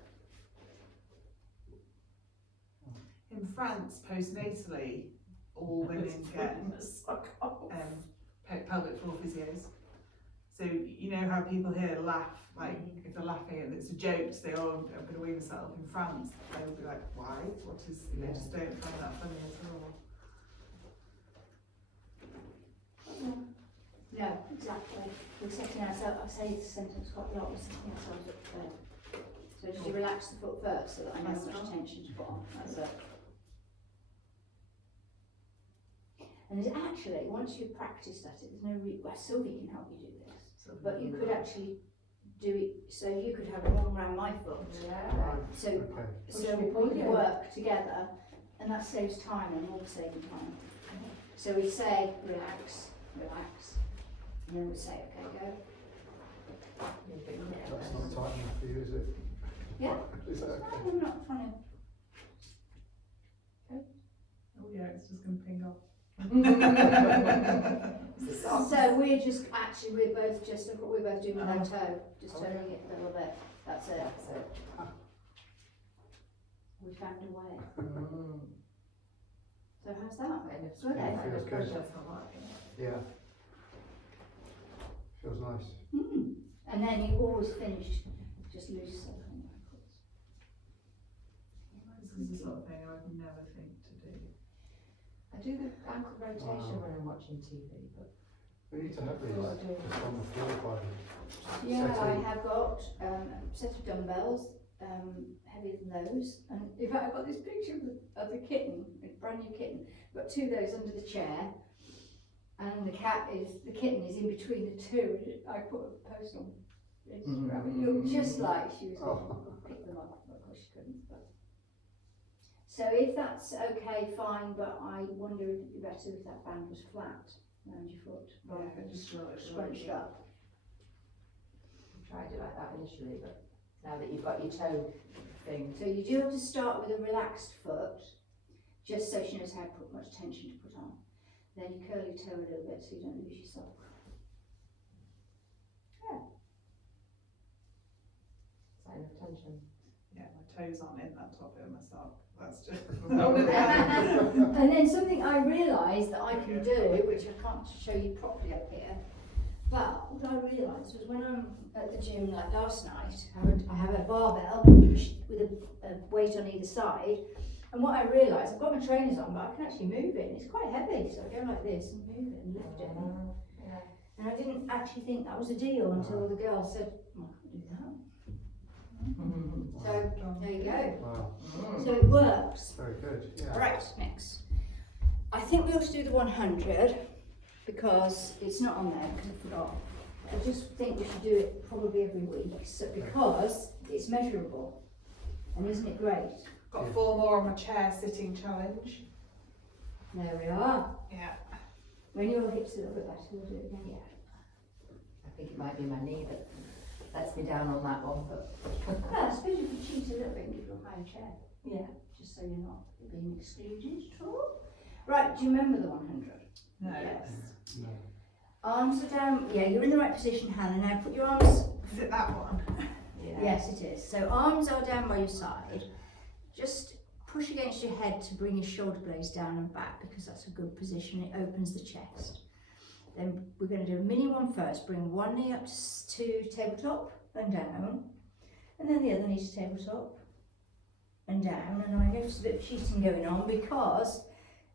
In France, postnatally, all women get pelvic floor physios. So you know how people here laugh, like if they're laughing and it's a joke to say, oh, I'm going to weigh myself. In France, they will be like, why? What is, they just don't find that funny at all. No, exactly. We're setting ourselves, I say this sentence quite a lot, we're setting ourselves up for bed. So did you relax the foot first so that I know how much tension to put on? That's it. And there's actually, once you've practiced at it, there's no well, Sylvie can help you do this. But you could actually do it, so you could have it all around my foot. Yeah. So, Okay. so we could work together, and that saves time and we're saving time. So we say, relax, relax, and then we say, okay, go. That's not tight enough for you, is it? Yeah. Is that No, okay? I'm not trying to. Oh yeah, it's just going to ping off. So we're just, actually, we're both just, look what we're both doing with our toe, just turning it a little bit, that's it. That's it. We found a way. Mm. So how's that? And if Okay. Yeah, feels good. That's not like it. Yeah. Feels nice. And then you always finish, just loose yourself on your ankles. This is the sort of thing I would never think to do. I do the ankle rotation Wow. when I'm watching TV, but We need to have these What do you- just on the floor by the Yeah, I settee. have got a set of dumbbells, heavier than those. And in fact, I've got this picture of the kitten, a brand new kitten. I've got two of those under the chair. And the kitten is in between the two. I put a post on Instagram. It looked just like she was going to pick them up. Of course she couldn't. But. So if that's okay, fine. But I wonder if it'd be better if that band was flat around your foot rather than just scrunched up. I tried it like that initially, but now that you've got your toe thing. So you do have to start with a relaxed foot, just so she knows how to put much tension to put on. Then you curl your toe a little bit so you don't lose your sock. Yeah. Sign of tension. Yeah, my toes aren't in that top bit of my sock. That's just. And then something I realised that I can do, which I can't show you properly up here, but what I realised was when I'm at the gym like last night, I have a barbell with a weight on either side, and what I realised, I've got my trainers on, but I can actually move it, and it's quite heavy, so I go like this and move it and lift it. Yeah. And I didn't actually think that was a deal until the girl said, well, I can do that. So, there you go. Wow. So it works. Very good. Yeah. Right, next. I think we ought to do the 100 because it's not on there because I forgot. I just think we should do it probably every week because it's measurable. And isn't it great? Got 4 more on my chair sitting challenge. There we are. Yeah. When your hips are a little bit better, we'll do it again. I think it might be my knee that lets me down on that one, but I suppose you could cheat a little bit and give you a higher chair, yeah. just so you're not being excluded at all. Right, do you remember the 100? No. Yes. No. Arms are down. Yeah, you're in the right position, Hannah. Now put your arms. Is it that one? Yeah. Yes, it is. So arms are down by your side. Just push against your head to bring your shoulder blades down and back because that's a good position. It opens the chest. Then we're going to do a mini one first. Bring one knee up to tabletop and down. And then the other knee to tabletop and down. And I noticed a bit of cheating going on because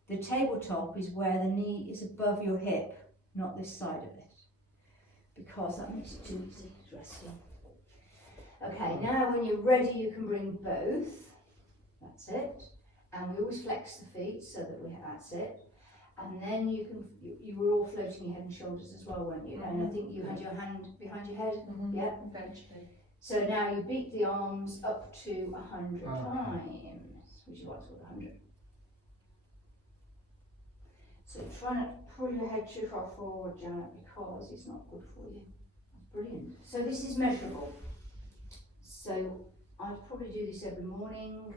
the tabletop is where the knee is above your hip not this side of it, because that makes it too easy resting. Okay, now when you're ready, you can bring both. That's it. And we always flex the feet so that that's it. And then you were all floating your head and shoulders as well, weren't you? And I think you had your hand behind your head. Yeah. Eventually. So now you beat the arms up to 100 times, which is what's called 100. So try not to pull your head too far forward, Janet, because it's not good for you. That's brilliant. So this is measurable. So I'd probably do this every morning.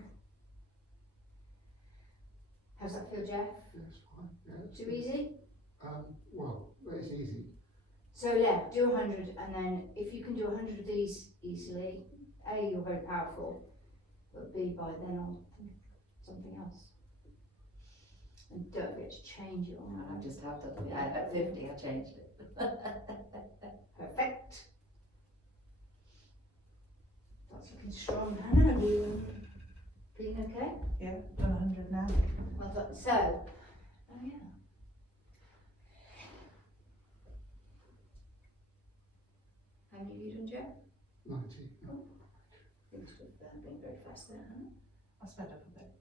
How's that feel, Jeff? Yeah, it's fine. Yeah, it's Too easy? Well, it's easy. So yeah, do 100, and then if you can do 100 of these easily, A, you're very powerful, but B, by then on something else. And don't forget to change it on. I just have to, at 50 I changed it. Perfect. That's looking strong, Hannah. Are you feeling okay? Yeah, done 100 now. Well done. So, oh yeah. How many have you done, Joe? 90. Things have been very fast there, haven't I sped up a bit.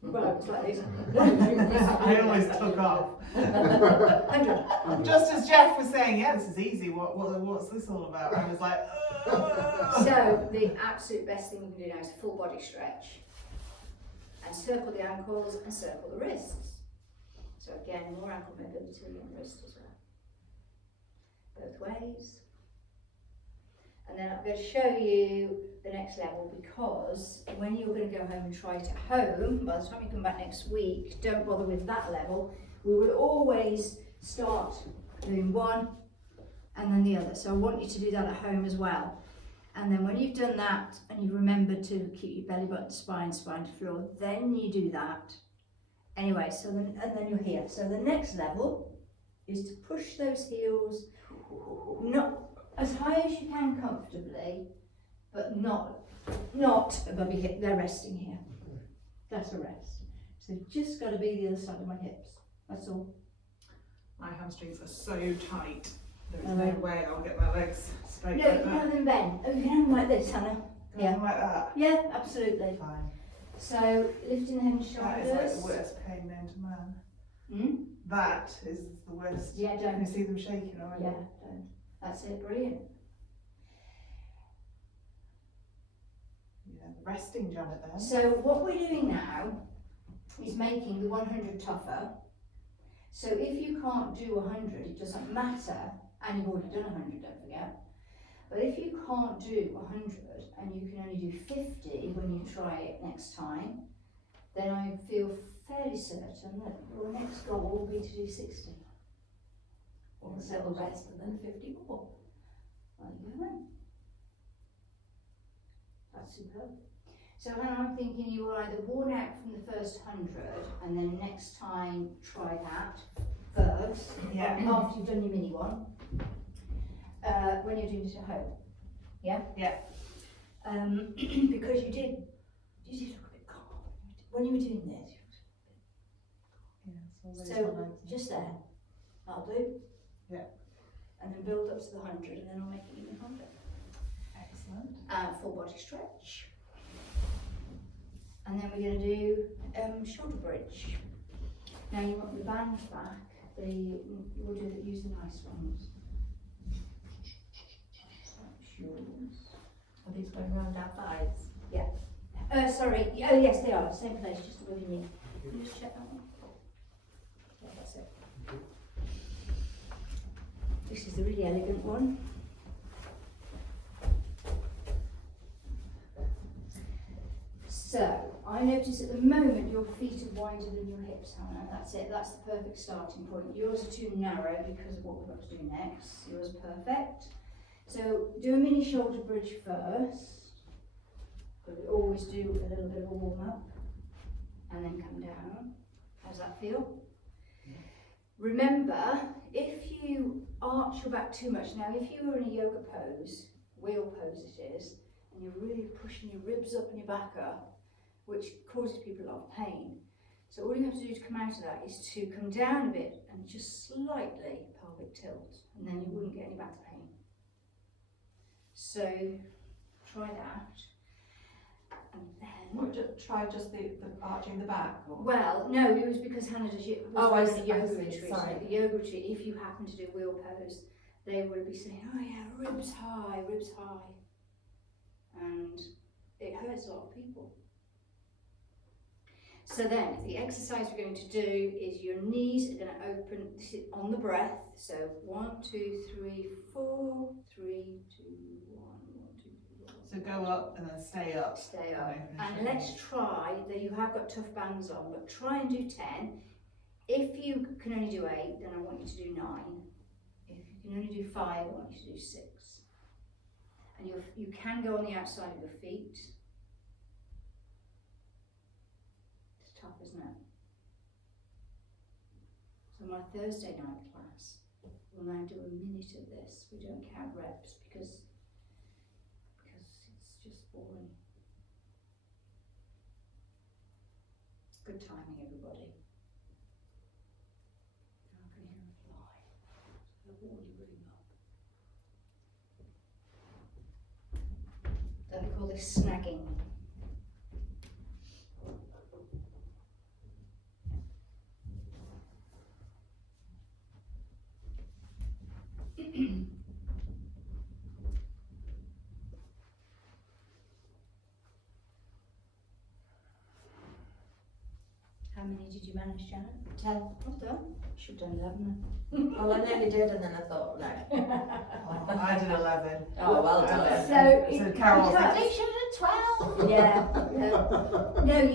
Well, it's like this. I always took off. 100. Just as Jeff was saying, yeah, this is easy. What's this all about? I was like, ugh. So the absolute best thing you can do now is a full body stretch. And circle the ankles and circle the wrists. So again, more ankle mobility and wrist as well. Both ways. And then I'm going to show you the next level, because when you're going to go home and try it at home, by the time you come back next week, don't bother with that level. We will always start doing one and then the other. So I want you to do that at home as well. And then when you've done that and you remember to keep your belly button to spine to floor, then you do that. Anyway, so then, and then you're here. So the next level is to push those heels not as high as you can comfortably, but not above your hip. They're resting here. That's a rest. So you've just got to be the other side of my hips. That's all. My hamstrings are so tight. There is no way I'll get my legs straight No, like you can that. have them bend. Oh, you can have them like this, Hannah. Yeah. Something like that. Yeah, absolutely. Fine. So lifting the head and That shoulders. is like the worst pain known to man. Hmm? That is the worst. Yeah, Can you don't. see them shaking already? Yeah, don't. That's it, brilliant. Yeah, resting Janet then. So what we're doing now is making the 100 tougher. So if you can't do 100, it doesn't matter, and you've already done 100, don't forget. But if you can't do 100 and you can only do 50 when you try it next time, then I feel fairly certain that your next goal will be to do 60. Or a little rest and then 50 more. Well, you go then. That's superb. So Hannah, I'm thinking you were either worn out from the first 100 and then next time try that first, Yeah. after you've done your mini one, when you're doing it at home. Yeah? Yeah. Because you did look a bit calm when you were doing this. Yeah, So just there, I'll do. Yeah. And then build up to the 100 and then I'll make it even harder. Excellent. And full body stretch. And then we're going to do shoulder bridge. Now you want the bands back. We'll use the nice ones. Are these going around our thighs? Sorry. Oh yes, they are. Same place, just above your knee. Can you just check that one? Yeah, that's it. This is the really elegant one. So, I notice at the moment your feet are wider than your hips, Hannah. That's it, that's the perfect starting point. Yours are too narrow because of what we've got to do next. Yours are perfect. So, do a mini shoulder bridge first. But we always do a little bit of a warm up. And then come down. How's that feel? Remember, if you arch your back too much, now if you were in a yoga pose, wheel pose it is, and you're really pushing your ribs up and your back up, which causes people a lot of pain, So all you have to do to come out of that is to come down a bit and just slightly pelvic tilt, and then you wouldn't get any back pain. So try that. And then, What, try just the arching the back? Or? well, no, it was because Hannah does I doing a see, yoga retreat. sorry. So the yoga retreat, if you happen to do wheel pose, they will be saying, oh yeah, ribs high, ribs high. And it hurts a lot of people. So then, the exercise we're going to do is your knees are going to open on the breath. So 1, 2, 3, 4, 3, 2, 1, 1, 2, 3, 4. So go up and then stay up. Stay up. open the And let's shoulders. try, that you have got tough bands on, but try and do 10. If you can only do 8, then I want you to do 9. If you can only do 5, I want you to do 6. And you can go on the outside of your feet. It's tough, isn't it? So my Thursday night class, we'll now do a minute of this. We don't count reps because it's just boring. Good timing, everybody. Now I can hear a fly. So I've already ring up. Then we call this snagging. How many did you manage, Janet? 10. Well done. Should have done 11 then. Well, I nearly did, and then I thought, no. Oh, I did 11. Oh, well done. So, Carol, They should have 12. yeah. No,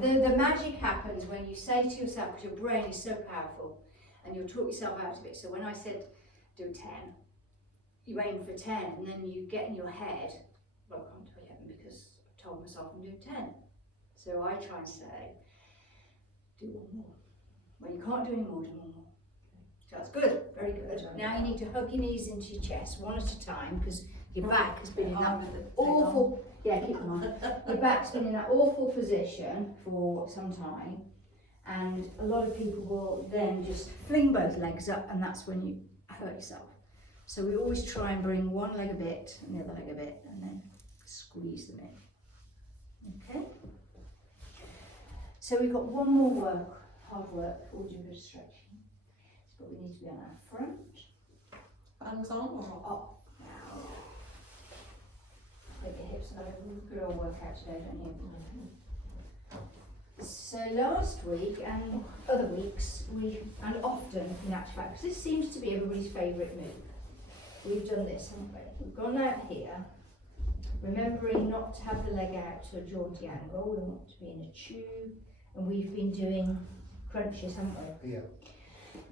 the magic happens when you say to yourself, because your brain is so powerful, and you'll talk yourself out of it. So when I said do 10, you aim for 10, and then you get in your head, well, I can't do 11 because I told myself I'm doing 10. So I try and say, do one more. When you can't do any more, do one more. So that's good, very good. Now you need to hug your knees into your chest one at a time, because your back has been in that awful, yeah, keep them on. Your back's been in that awful position for some time, and a lot of people will then just fling both legs up, and that's when you hurt yourself. So we always try and bring one leg a bit and the other leg a bit, and then squeeze them in. Okay? So we've got one more hard work, we'll do a bit of stretching. But we need to be on our front. Bangs on or Off now. Make your hips have a good old workout today, don't you? So last week and other weeks, and often in actual fact, because this seems to be everybody's favourite move, we've done this, haven't we? We've gone out here, remembering not to have the leg out to a jaunty angle, we want to be in a tube, and we've been doing crunches, haven't we? Yeah.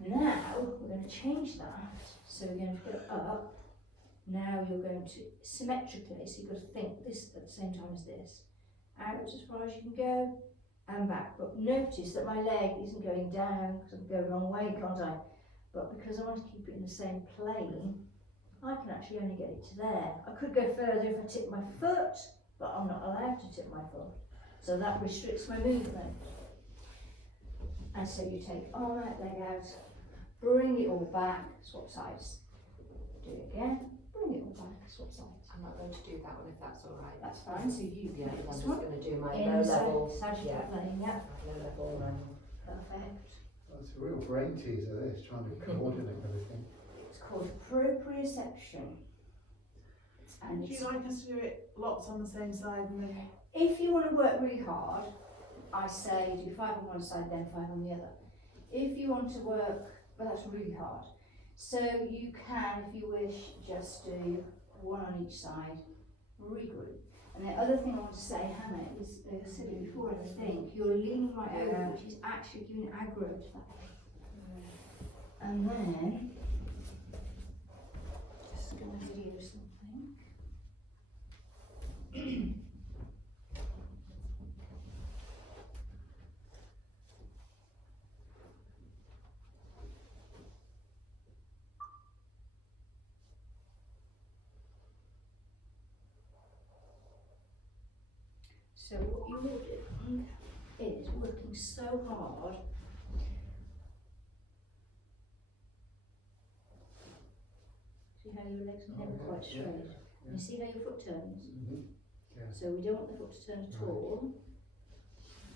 Now we're going to change that, so we're going to put it up. Now you're going to symmetrically, so you've got to think this at the same time as this. Out as far as you can go, and back. But notice that my leg isn't going down, because I can go the wrong way, can't I? But because I want to keep it in the same plane, I can actually only get it to there. I could go further if I tip my foot, but I'm not allowed to tip my foot. So that restricts my movement. And so you take arm out, leg out, bring it all back, swap sides. Do it again, bring it all back, swap sides. I'm not going to do that one if that's all right. That's fine, so you Yeah, pick I'm this just one. going to do my In low level. sagittal Yeah, plane, yeah. low level and Perfect. That's a real brain teaser, this, trying to coordinate everything. It's called proprioception. And Do it's, you like us to do it lots on the same side and then? if you want to work really hard, I say do 5 on one side, then 5 on the other. If you want to work, well, that's really hard. So you can, if you wish, just do 1 on each side, regroup. And the other thing I want to say, Hannah, is, as I said before, I think, you're leaning right over, which is actually giving aggro to that leg. And then, just going to video something. So what you will do is working so hard. See how your legs are never Okay, quite yeah, straight. yeah. You see how your foot turns? Yeah. So we don't want the foot to turn at Right. all.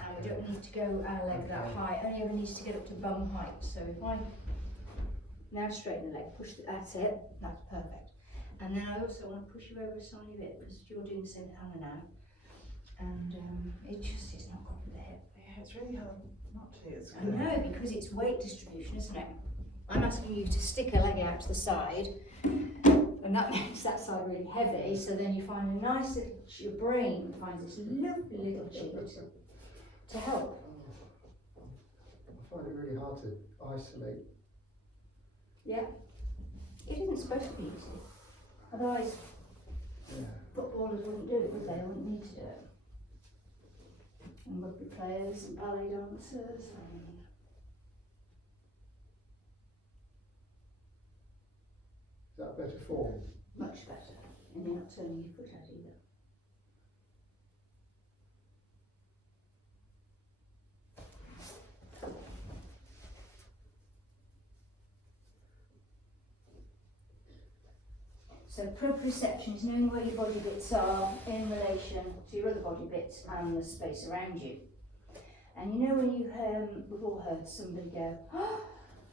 And we don't need to go our leg that Okay. high, only ever needs to get up to bum height. So if I now straighten the leg, that's it, that's perfect. And then I also want to push you over a tiny bit because you're doing the same to Hannah now. And it just is not good for the hip. Yeah, it's really hard not to. It's I know, because it's weight distribution, isn't it? I'm asking you to stick a leg out to the side, and that makes that side really heavy, so then you find a nice little, your brain finds this lovely little chute to help. I find it really hard to isolate. Yeah. It isn't supposed to be easy. Otherwise, Yeah. footballers wouldn't do it, would they? They wouldn't need to do it. And rugby players and ballet dancers and Is that better form? much better. And you're not turning your foot out either. So proprioception is knowing where your body bits are in relation to your other body bits and the space around you. And you know when we've all heard somebody go, oh,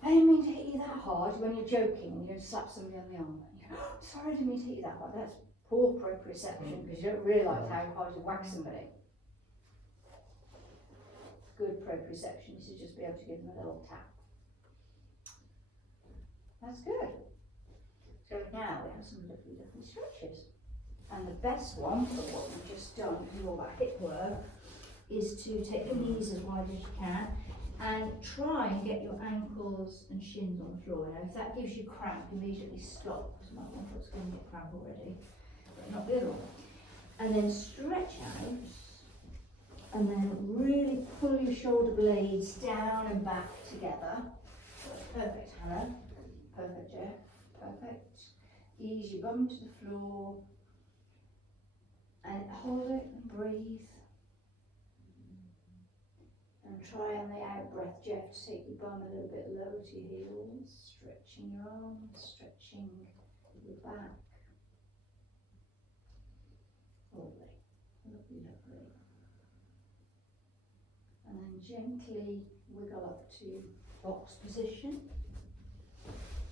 I didn't mean to hit you that hard, when you're joking and you're going to slap somebody on the arm. And you go, oh, sorry, I didn't mean to hit you that hard. That's poor proprioception because you don't realise how hard you whack somebody. Good proprioception is to just be able to give them a little tap. That's good. So now we have some lovely stretches. And the best one for what we've just done, because all that hip work, is to take your knees as wide as you can and try and get your ankles and shins on the floor. Now if that gives you cramp, immediately stop, because my one foot's going to get cramp already, but not the other one. And then stretch out, and then really pull your shoulder blades down and back together. Perfect, Hannah. Perfect, Jeff. Perfect. Ease your bum to the floor and hold it and breathe. And try on the out breath, Jeff, to take your bum a little bit lower to your heels, stretching your arms, stretching your back. Lovely, lovely, lovely. And then gently wiggle up to box position,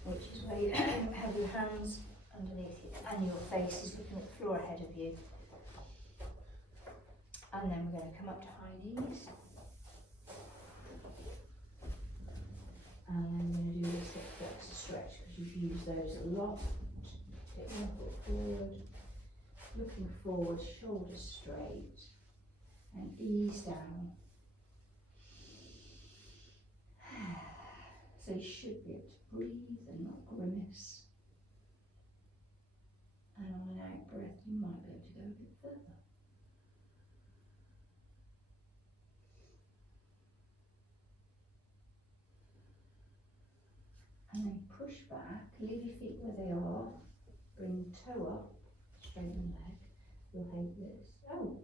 which is where you have your hands underneath you and your face is looking at the floor ahead of you. And then we're going to come up to high knees. And then we're going to do this hip flexor stretch because you've used those a lot. Take one foot forward, looking forward, shoulders straight, and ease down. So you should be able to breathe and not grimace. And on an out breath, you might be able to go a bit further. And then push back, leave your feet where they are, bring the toe up, straighten the leg. You'll hate this. Oh,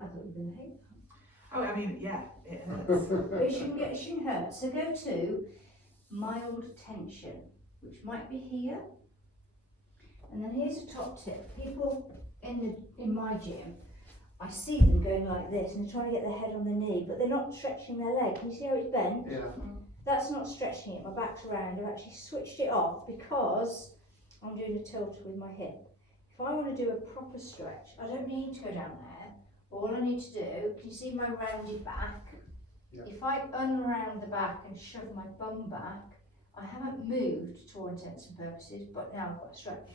I thought you were going to hate that. Oh, I mean, yeah, it hurts. But it shouldn't hurt. So go to mild tension, which might be here. And then here's a top tip. People in my gym, I see them going like this and they're trying to get their head on their knee, but they're not stretching their leg. Can you see how it's bent? Yeah. That's not stretching it. My back's around. I've actually switched it off because I'm doing a tilt with my hip. If I want to do a proper stretch, I don't need to go down there. All I need to do, can you see my rounded back? Yeah. If I unround the back and shove my bum back, I haven't moved to all intents and purposes, but now I've got a stretch.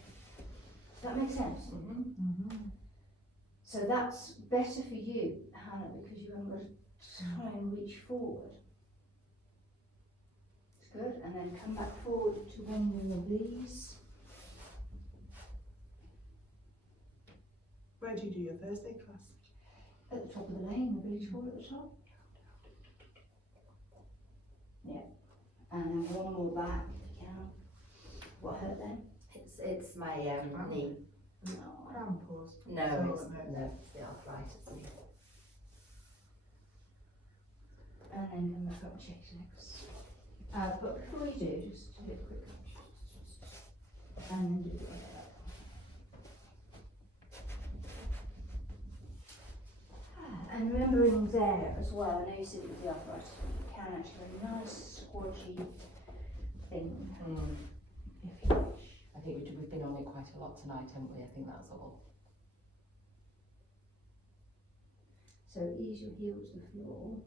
Does that make sense? So that's better for you, Hannah, because you haven't got to try and reach forward. It's good. And then come back forward to one more of these. Where do you do your Thursday class? At the top of the lane, the village hall at the top. Yeah. And then one more back if you can. What hurt then? It's my knee. No. Cramples. No, So, it's the arthritis. And then come back up and shake your legs. But before you do, just do it quickly. And then do it like that. And remembering there as well, I know you said with the arthritis, but you can actually have a nice squashy thing if you wish. I think we've been on it quite a lot tonight, haven't we? I think that's all. So ease your heel to the floor.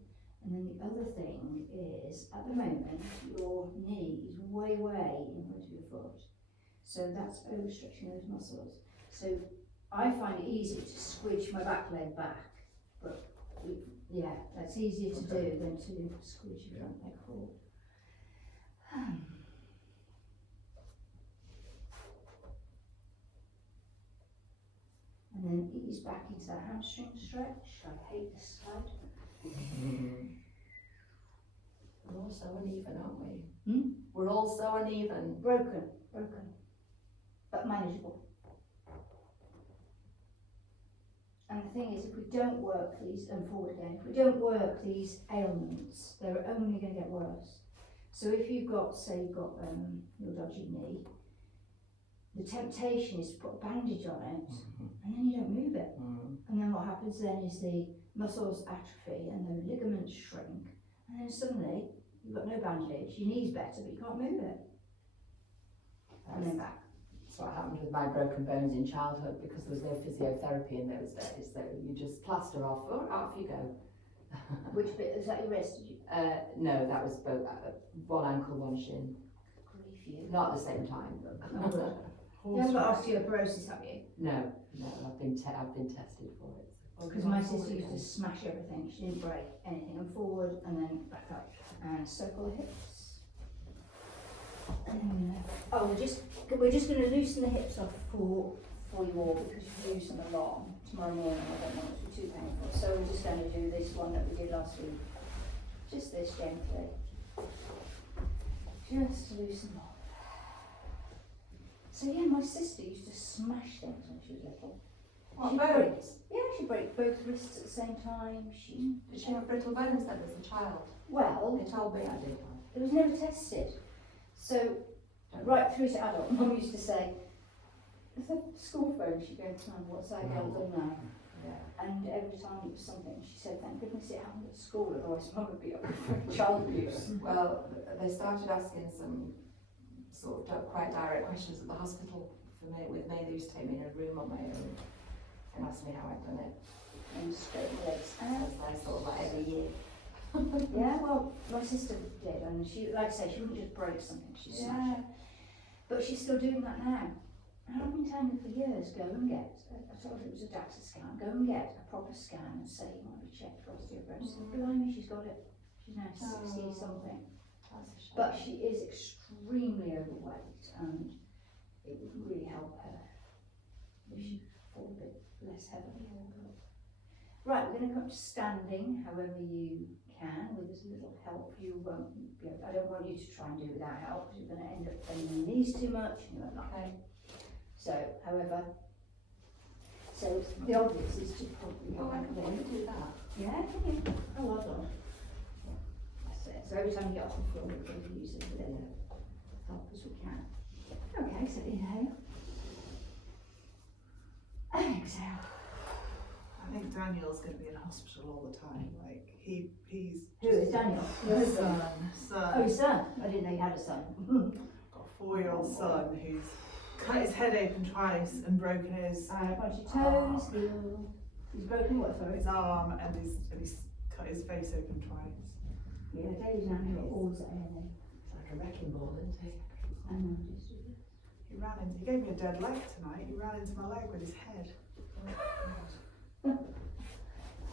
And then the other thing is, at the moment, your knee is way in front of your foot. So that's overstretching those muscles. So I find it easier to squidge my back leg back. But yeah, that's easier to do than to squidge your front leg forward. And then ease back into that hamstring stretch. I hate this slide. We're all so uneven, aren't we? Hmm? We're all so uneven. Broken, but manageable. And the thing is, if we don't work these, and forward again, if we don't work these ailments, they're only going to get worse. So if you've got, say you've got your dodgy knee, the temptation is to put a bandage on it, and then you don't move it. And then what happens then is the muscles atrophy and the ligaments shrink, and then suddenly you've got no bandage, your knee's better, but you can't move it. And then back. That's what happened with my broken bones in childhood, because there was no physiotherapy in those days, so you just plaster off, off you go. Which bit, is that your wrist? Did you? No, that was both, one ankle, one shin. Grief you. Not at the same time, but. You haven't got osteoporosis, have you? No, I've been tested for it. Because my sister used to smash everything. She didn't break anything. And forward and then back up and circle the hips. And then we're just going to loosen the hips off for you all, because you use them a lot. Tomorrow morning I don't want it to be too painful. So we're just going to do this one that we did last week. Just this gently. Just to loosen them off. So yeah, my sister used to smash things when she was little. What, bones? She'd break both wrists at the same time. Did she have brittle bones then as a child? Well, They told me I did. it was never tested. So right through to adult, Mum used to say, "It's a school phone." She'd go, "What's that girl done now?" Yeah. And every time it was something, she said, "Thank goodness it happened at school, otherwise Mum would be up for child abuse." Well, they started asking some sort of quite direct questions at the hospital for me. With me, they used to take me in a room on my own and ask me how I'd done it. And straight legs. So I sort of like every year. Yeah, well, my sister did, and she, like I say, she wouldn't just break something, she'd smash it. But she's still doing that now. And I've been telling her for years, go and get, I told her it was a DAXA scan, go and get a proper scan and say you might be checked for osteoporosis. Blimey, she's got it. She's now 60 something. That's a shame. But she is extremely overweight, and it would really help her if she fall a bit less heavily. Right, we're going to come to standing, however you can, with as little help. You won't be able, I don't want you to try and do it without help, because you're going to end up bending your knees too much, and you won't like it. So, however, so the obvious is to probably Oh, I can do that. yeah, can you? Oh, well done. That's it. So every time you get off the floor, we're going to use as little help as we can. Okay, so inhale. And exhale. I think Daniel's going to be in hospital all the time. Like he's. Who is Daniel? Your husband? Son. Oh, his son. I didn't know you had a son. Got a 4-year-old son who's cut his head open twice and broken his Punch your toes, heel. He's broken what, sorry? his arm and he's cut his face open twice. Yeah, David and Daniel are always at A&E. It's like a wrecking ball, isn't it? I know, just He gave me a dead leg tonight. He ran into my leg with his head.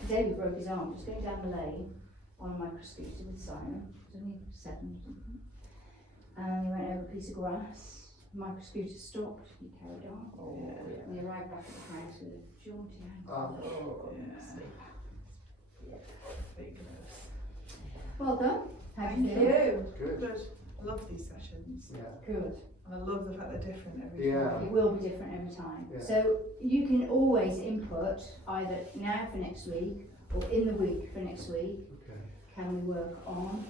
David broke his arm just going down the lane on a microscooter with Simon. He was only 7 or something. And he went over a piece of grass. The microscooter stopped. He carried on. Yeah. And he arrived back at the house with a jaunty ankle. Yeah. Big nose. Well done. How do you Thank feel? you. Good. Good. I love these sessions. Yeah. Good. And I love the fact they're different every Yeah. time. It will be different every time. Yeah. So you can always input either now for next week or in the week for next week. Okay. can we work on?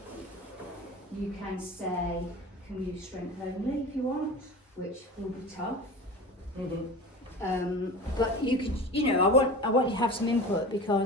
You can say, can we do strength only if you want, which will be tough. Mm-hmm. But you could, I want you to have some input, because